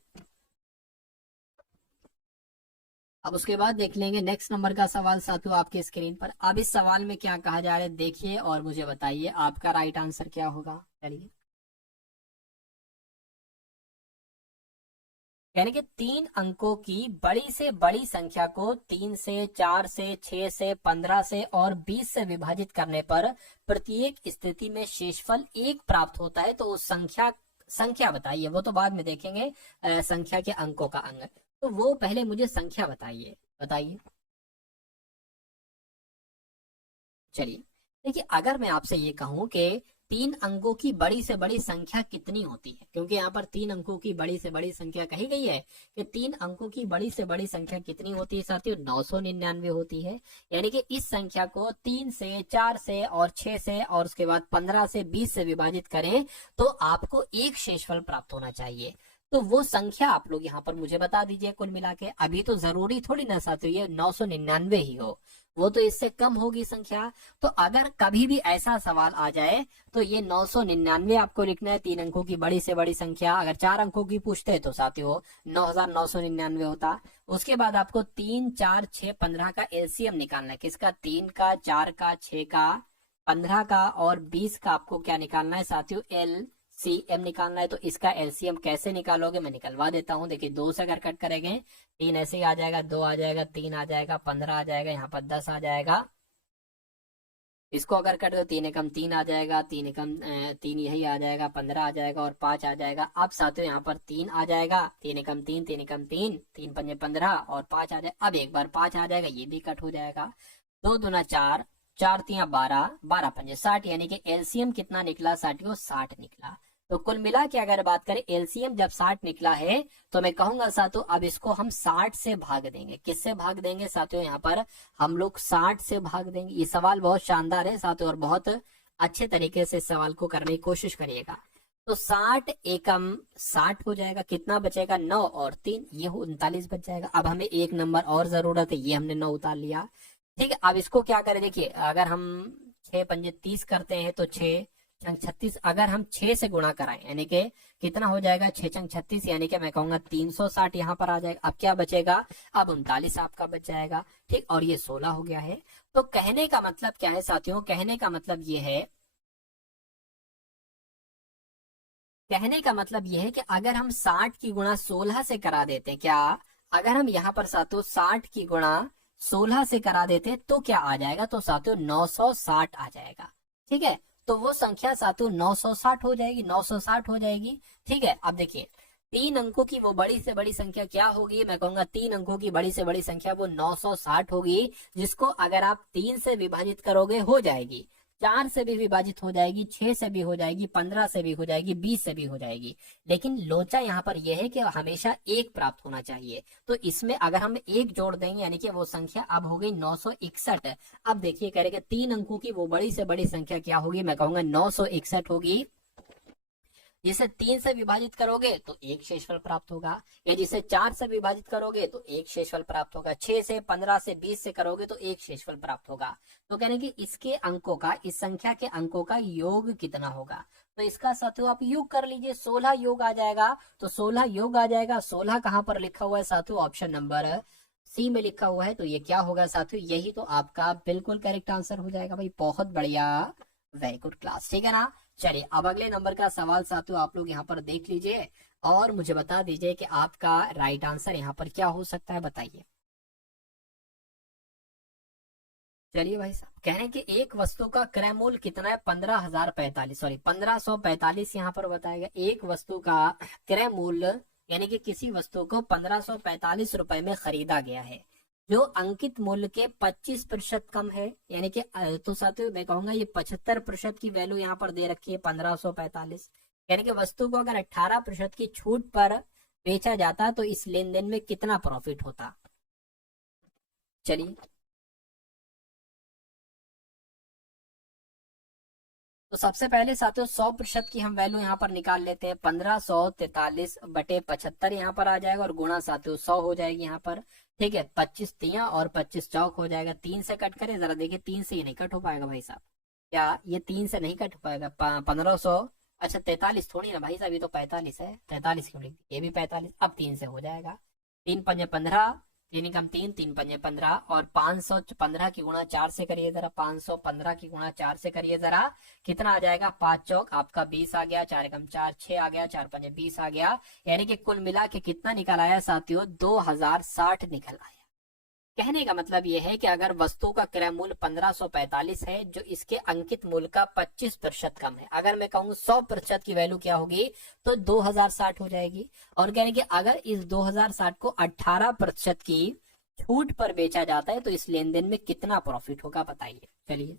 अब उसके बाद देख लेंगे नेक्स्ट नंबर का सवाल साथियों आपके स्क्रीन पर। अब इस सवाल में क्या कहा जा रहा है देखिए और मुझे बताइए आपका राइट आंसर क्या होगा। चलिए, यानी कि 3 अंकों की बड़ी से बड़ी संख्या को 3 से 4 से 6 से 15 से और 20 से विभाजित करने पर प्रत्येक स्थिति में शेषफल 1 प्राप्त होता है। तो उस संख्या संख्या बताइए। वो तो बाद में देखेंगे संख्या के अंकों का अंग। तो वो पहले मुझे संख्या बताइए, बताइए। चलिए देखिए अगर मैं आपसे ये कहूं कि 3 अंकों की बड़ी से बड़ी संख्या कितनी होती है, क्योंकि यहाँ पर 3 अंकों की बड़ी से बड़ी संख्या कही गई है कि 3 अंकों की बड़ी से बड़ी संख्या कितनी होती है साथियों, 999 होती है। यानी कि इस संख्या को 3 से, 4 से और 6 से और उसके बाद 15 से, 20 से विभाजित करें तो आपको एक शेषफल प्राप्त होना चाहिए। तो वो संख्या आप लोग यहाँ पर मुझे बता दीजिए कुल मिला के। अभी तो जरूरी थोड़ी ना साथियों ये 999 ही हो, वो तो इससे कम होगी संख्या। तो अगर कभी भी ऐसा सवाल आ जाए तो ये 999 आपको लिखना है, 3 अंकों की बड़ी से बड़ी संख्या। अगर 4 अंकों की पूछते हैं तो साथियों 9999 होता। उसके बाद आपको 3, 4, 6, 15 का एलसीएम निकालना है। किसका? 3 का, 4 का, 6 का, 15 का और 20 का आपको क्या निकालना है साथियों? एलसीएम निकालना है। तो इसका एलसीएम कैसे निकालोगे मैं निकलवा देता हूं। देखिए 2 से अगर कट करेंगे 3 ऐसे ही आ जाएगा, 2 आ जाएगा, 3 आ जाएगा, 15 आ जाएगा, यहाँ पर 10 आ जाएगा। इसको अगर कट दो 3 एकम 3 आ जाएगा, 3 एकम 3 यही आ जाएगा, 15 आ जाएगा और 5 आ जाएगा। अब साथियों यहाँ पर 3 आ जाएगा, 3 एकम 3, 3 एकम 3, 3 पंजे 15 और 5 आ जाएगा। अब एक बार 5 आ जाएगा, ये भी कट हो जाएगा। 2 दूना 4, 4 तिया 12, 12 पंजे 60, यानी कि एलसीएम कितना निकला साथियों? 60 निकला। तो कुल मिला के अगर बात करें एलसीएम जब 60 निकला है तो मैं कहूंगा साथियों अब इसको हम 60 से भाग देंगे। किससे भाग देंगे साथियों? यहाँ पर हम लोग 60 से भाग देंगे। ये सवाल बहुत शानदार है साथियों और बहुत अच्छे तरीके से इस सवाल को करने की कोशिश करिएगा। तो 60 एकम 60 हो जाएगा, कितना बचेगा? 9 और 3 ये 39 बच जाएगा। अब हमें एक नंबर और जरूरत है, ये हमने 9 उतार लिया। ठीक है, अब इसको क्या करें? देखिए अगर हम 6 पंजे 30 करते हैं तो 6 चंग 36, अगर हम 6 से गुणा कराएं यानी कि कितना हो जाएगा? 6 चंग 36, यानी कि मैं कहूंगा 360 यहाँ पर आ जाएगा। अब क्या बचेगा? अब 39 आपका बच जाएगा। ठीक, और ये 16 हो गया है। तो कहने का मतलब क्या है साथियों? कहने का मतलब ये है, कहने का मतलब यह है कि अगर हम 60 की गुणा 16 से करा देते, क्या अगर हम यहाँ पर साथियों 60 की गुणा 16 से करा देते तो क्या आ जाएगा? तो साथियों 960 आ जाएगा। ठीक है, तो वो संख्या साथियों 960 हो जाएगी, 960 हो जाएगी। ठीक है, अब देखिए 3 अंकों की वो बड़ी से बड़ी संख्या क्या होगी? मैं कहूंगा 3 अंकों की बड़ी से बड़ी संख्या वो 960 होगी, जिसको अगर आप 3 से विभाजित करोगे हो जाएगी, 4 से भी विभाजित हो जाएगी, 6 से भी हो जाएगी, 15 से भी हो जाएगी, 20 से भी हो जाएगी। लेकिन लोचा यहाँ पर यह है कि हमेशा 1 प्राप्त होना चाहिए। तो इसमें अगर हम 1 जोड़ देंगे यानी कि वो संख्या अब हो गई 961। अब देखिए कह रहे कि 3 अंकों की वो बड़ी से बड़ी संख्या क्या होगी? मैं कहूंगा 961 होगी। जिसे 3 से विभाजित करोगे तो 1 शेषफल प्राप्त होगा, या जिसे 4 से विभाजित करोगे तो 1 शेषफल प्राप्त होगा, 6 से, 15 से, 20 से करोगे तो 1 शेषफल प्राप्त होगा। तो कहने की इसके अंकों का, इस संख्या के अंकों का योग कितना होगा? तो इसका साथियों आप योग कर लीजिए, 16 योग आ जाएगा। तो 16 योग आ जाएगा। 16 कहां पर लिखा हुआ है साथियों? ऑप्शन नंबर सी में लिखा हुआ है। तो ये क्या होगा साथियों? यही तो आपका बिल्कुल करेक्ट आंसर हो जाएगा भाई। बहुत बढ़िया, वेरी गुड क्लास। ठीक है ना। चलिए अब अगले नंबर का सवाल साथियों आप लोग यहाँ पर देख लीजिए और मुझे बता दीजिए कि आपका राइट आंसर यहाँ पर क्या हो सकता है, बताइए। चलिए भाई साहब, कह रहे हैं कि एक वस्तु का क्रय मूल्य कितना है? 15,045, सॉरी 1545 यहाँ पर बताया गया। एक वस्तु का क्रय मूल्य यानी कि किसी वस्तु को 1545 रुपए में खरीदा गया है जो अंकित मूल्य के 25% कम है, यानी कि तो साथियों मैं कहूंगा ये 75% की वैल्यू यहाँ पर दे रखी है 1545। यानी कि वस्तु को अगर 18% की छूट पर बेचा जाता तो इस लेन देन में कितना प्रॉफिट होता? चलिए तो सबसे पहले साथियों 100% की हम वैल्यू यहाँ पर निकाल लेते हैं। 1543/75 यहाँ पर आ जाएगा और गुणा साथियों 100 हो जाएगी यहाँ पर। ठीक है, 25 तिया और 25 चौक हो जाएगा। 3 से कट करें जरा, देखिए 3 से ये नहीं कट हो पाएगा भाई साहब। क्या ये 3 से नहीं कट हो पाएगा? 1500, अच्छा 43 थोड़ी ना भाई साहब, ये तो 45 है। 43 क्यों लिख दी? ये भी 45। अब 3 से हो जाएगा। 3 पंजे 15, 3 एकम 3, 3 पंजे 15 और 515 की गुणा 4 से करिए जरा। 515 की गुणा 4 से करिए जरा, कितना आ जाएगा? 5 चौक आपका 20 आ गया, 4 एकम 4, 6 आ गया, 4 पंजे 20 आ गया। यानी कि कुल मिला के कितना निकल आया साथियों? 2060 निकल आया। कहने का मतलब यह है कि अगर वस्तु का क्रय मूल्य 1545 है जो इसके अंकित मूल्य का 25% कम है, अगर मैं कहूँ 100% की वैल्यू क्या होगी तो 2060 हो जाएगी। और कहने कि अगर इस 2060 को 18% की छूट पर बेचा जाता है तो इस लेन देन में कितना प्रॉफिट होगा, बताइए। चलिए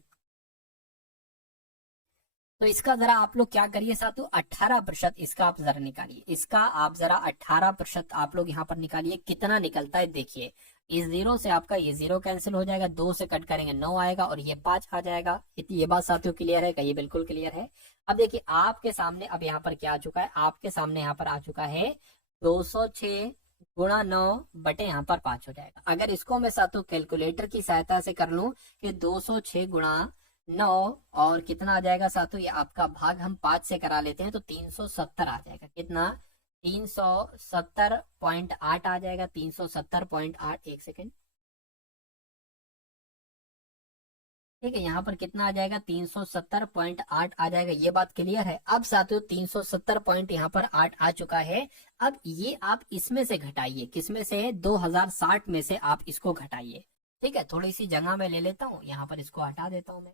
तो इसका जरा आप लोग क्या करिए साथियों, 18% इसका आप जरा निकालिए, इसका आप जरा 18% आप लोग यहाँ पर निकालिए, कितना निकलता है देखिए। इस जीरो से आपका ये जीरो कैंसिल हो जाएगा, 2 से कट करेंगे 9 आएगा और ये 5 आ जाएगा। ये बात साथियों क्लियर है, ये बिल्कुल क्लियर है। अब देखिए आपके सामने अब यहाँ पर क्या आ चुका है, आपके सामने यहाँ पर आ चुका है 206 गुणा 9 बटे यहाँ पर 5 हो जाएगा। अगर इसको मैं साथियों कैलकुलेटर की सहायता से कर लूं कि 206 गुणा 9 और कितना आ जाएगा साथियों, ये आपका भाग हम 5 से करा लेते हैं तो 370 आ जाएगा। कितना, 370.8 आ जाएगा, 370.8। एक सेकेंड, ठीक है, यहाँ पर कितना आ जाएगा, 370.8 आ जाएगा। ये बात क्लियर है। अब साथियों 370 पॉइंट यहाँ पर 8 आ चुका है। अब ये आप इसमें से घटाइए, किसमें से, 2060 में से आप इसको घटाइए। ठीक है, थोड़ी सी जगह मैं ले लेता हूँ, यहाँ पर इसको हटा देता हूँ मैं।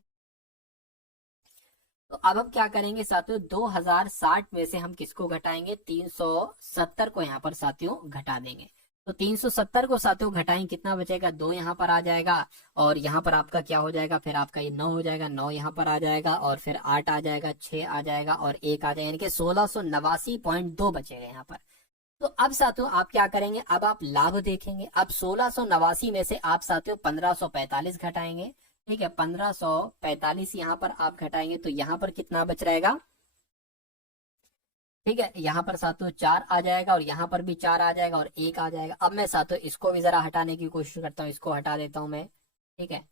तो अब हम क्या करेंगे साथियों, 2060 में से हम किसको घटाएंगे, 370 को यहाँ पर साथियों घटा देंगे। तो 370 को साथियों घटाएं, कितना बचेगा, 2 यहाँ पर आ जाएगा और यहाँ पर आपका क्या हो जाएगा, फिर आपका ये 9 हो जाएगा, 9 यहाँ पर आ जाएगा और फिर 8 आ जाएगा, 6 आ जाएगा और 1 आ जाएगा, यानी कि 1689.2 बचेगा यहाँ पर। तो अब साथियों आप क्या करेंगे, अब आप लाभ देखेंगे। अब 1689 में से आप साथियों 1545 घटाएंगे। ठीक है, 1545 यहाँ पर आप घटाएंगे तो यहाँ पर कितना बच रहेगा, ठीक है, यहाँ पर साथियों 4 आ जाएगा और यहाँ पर भी 4 आ जाएगा और 1 आ जाएगा। अब मैं साथियों इसको भी जरा हटाने की कोशिश करता हूँ, इसको हटा देता हूँ मैं। ठीक है,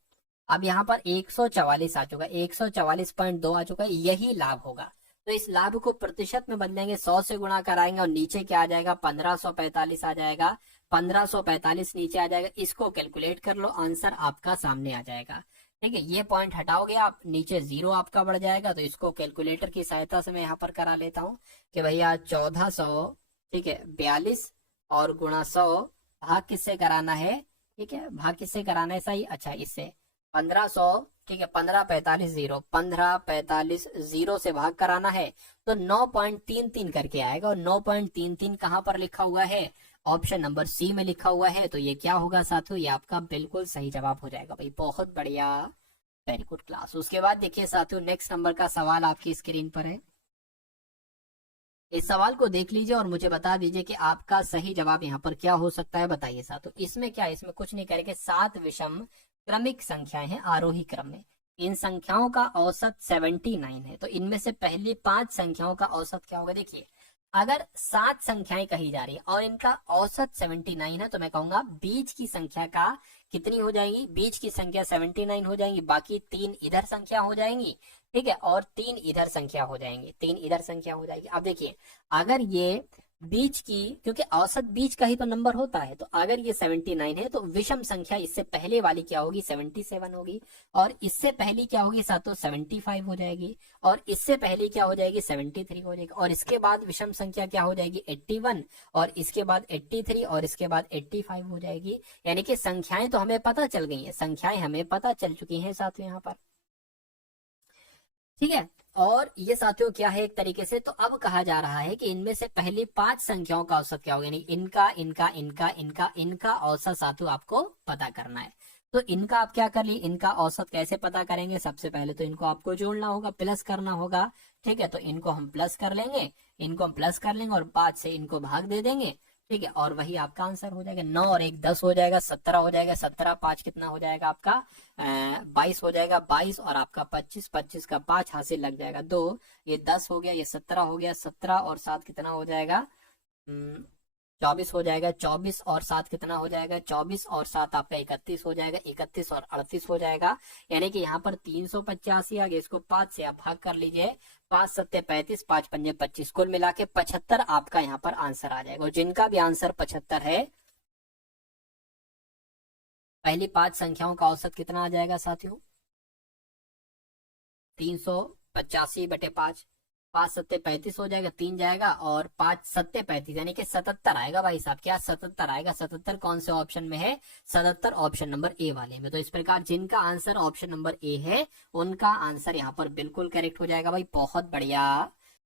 अब यहाँ पर 144 आ चुका है, 144.2 आ चुका है, यही लाभ होगा। तो इस लाभ को प्रतिशत में बदलेंगे, 100 से गुणा कराएंगे और नीचे क्या आ जाएगा, 1545 आ जाएगा, 1545 नीचे आ जाएगा। इसको कैलकुलेट कर लो, आंसर आपका सामने आ जाएगा। ठीक है, ये पॉइंट हटाओगे आप, नीचे जीरो आपका बढ़ जाएगा। तो इसको कैलकुलेटर की सहायता से मैं यहाँ पर करा लेता हूँ कि भैया 1400, ठीक है, 42 और गुणा 100, भाग किससे कराना है, ठीक है, भाग किससे कराना है, सही, अच्छा इससे 1500, ठीक है, 1545 जीरो से भाग कराना है तो 9.33 करके आएगा और 9.33 कहाँ पर लिखा हुआ है, ऑप्शन नंबर सी में लिखा हुआ है। तो ये क्या होगा साथियों, ये आपका बिल्कुल सही जवाब हो जाएगा भाई, बहुत बढ़िया, वेरी गुड क्लास। उसके बाद देखिए साथियों नेक्स्ट नंबर का सवाल आपकी स्क्रीन पर है। इस सवाल को देख लीजिए और मुझे बता दीजिए कि आपका सही जवाब यहाँ पर क्या हो सकता है, बताइए साथियों। इसमें क्या है, इसमें कुछ नहीं करेंगे, 7 विषम क्रमिक संख्याएं हैं आरोही क्रम में। इन संख्याओं का औसत 79 है। तो इनमें से पहली 5 संख्याओं का औसत क्या होगा, देखिए अगर 7 संख्याएं कही जा रही है और इनका औसत 79 है तो मैं कहूंगा बीच की संख्या का कितनी हो जाएगी, बीच की संख्या 79 हो जाएंगी, बाकी 3 इधर संख्या हो जाएंगी। ठीक है, और 3 इधर संख्या हो जाएंगी, 3 इधर संख्या हो जाएगी। अब देखिए अगर ये बीच की, क्योंकि औसत बीच का ही तो नंबर होता है, तो अगर ये 79 है तो विषम संख्या इससे पहले वाली क्या होगी, 77 होगी, और इससे पहली क्या होगी साथियों, 75 हो जाएगी, और इससे पहले क्या हो जाएगी, 73 हो जाएगी, और इसके बाद विषम संख्या क्या हो जाएगी, 81, और इसके बाद 83, और इसके बाद 85 हो जाएगी। यानी कि संख्याएं तो हमें पता चल गई है, संख्याएं हमें पता चल चुकी हैं साथियों यहाँ पर। ठीक है, और ये साथियों क्या है एक तरीके से, तो अब कहा जा रहा है कि इनमें से पहली 5 संख्याओं का औसत क्या होगा, यानी इनका इनका इनका इनका इनका औसत साथियों आपको पता करना है। तो इनका आप क्या कर ली, इनका औसत कैसे पता करेंगे, सबसे पहले तो इनको आपको जोड़ना होगा, प्लस करना होगा। ठीक है, तो इनको हम प्लस कर लेंगे, इनको हम प्लस कर लेंगे और 5 से इनको भाग दे देंगे। ठीक है, और वही आपका आंसर हो जाएगा। 9 और 1 10 हो जाएगा, 17 हो जाएगा, 17 5 कितना हो जाएगा आपका, 22 हो जाएगा, 22 और आपका 25, 25 का 5 हासिल लग जाएगा 2, ये 10 हो गया, ये 17 हो गया, 17 और 7 कितना हो जाएगा, 24 हो जाएगा, 24 और 7 कितना हो जाएगा, 24 और 7 आपका 31 हो जाएगा, 31 और 38 हो जाएगा। यानी कि यहाँ पर 385 आ गया, इसको 5 से आप भाग कर लीजिए, 5 सत्ते 35, 5 पंजे 25, कुल मिला के 75 आपका यहाँ पर आंसर आ जाएगा। और जिनका भी आंसर 75 है, पहली 5 संख्याओं का औसत कितना आ जाएगा साथियों, 385 बटे 5, 5 सत्ते 35 हो जाएगा, 3 जाएगा और 5 सत्ते 35 यानी कि 77 आएगा भाई साहब। क्या 77 आएगा, 77 कौन से ऑप्शन में है, 77 ऑप्शन नंबर ए वाले में। तो इस प्रकार जिनका आंसर ऑप्शन नंबर ए है उनका आंसर यहाँ पर बिल्कुल करेक्ट हो जाएगा भाई, बहुत बढ़िया।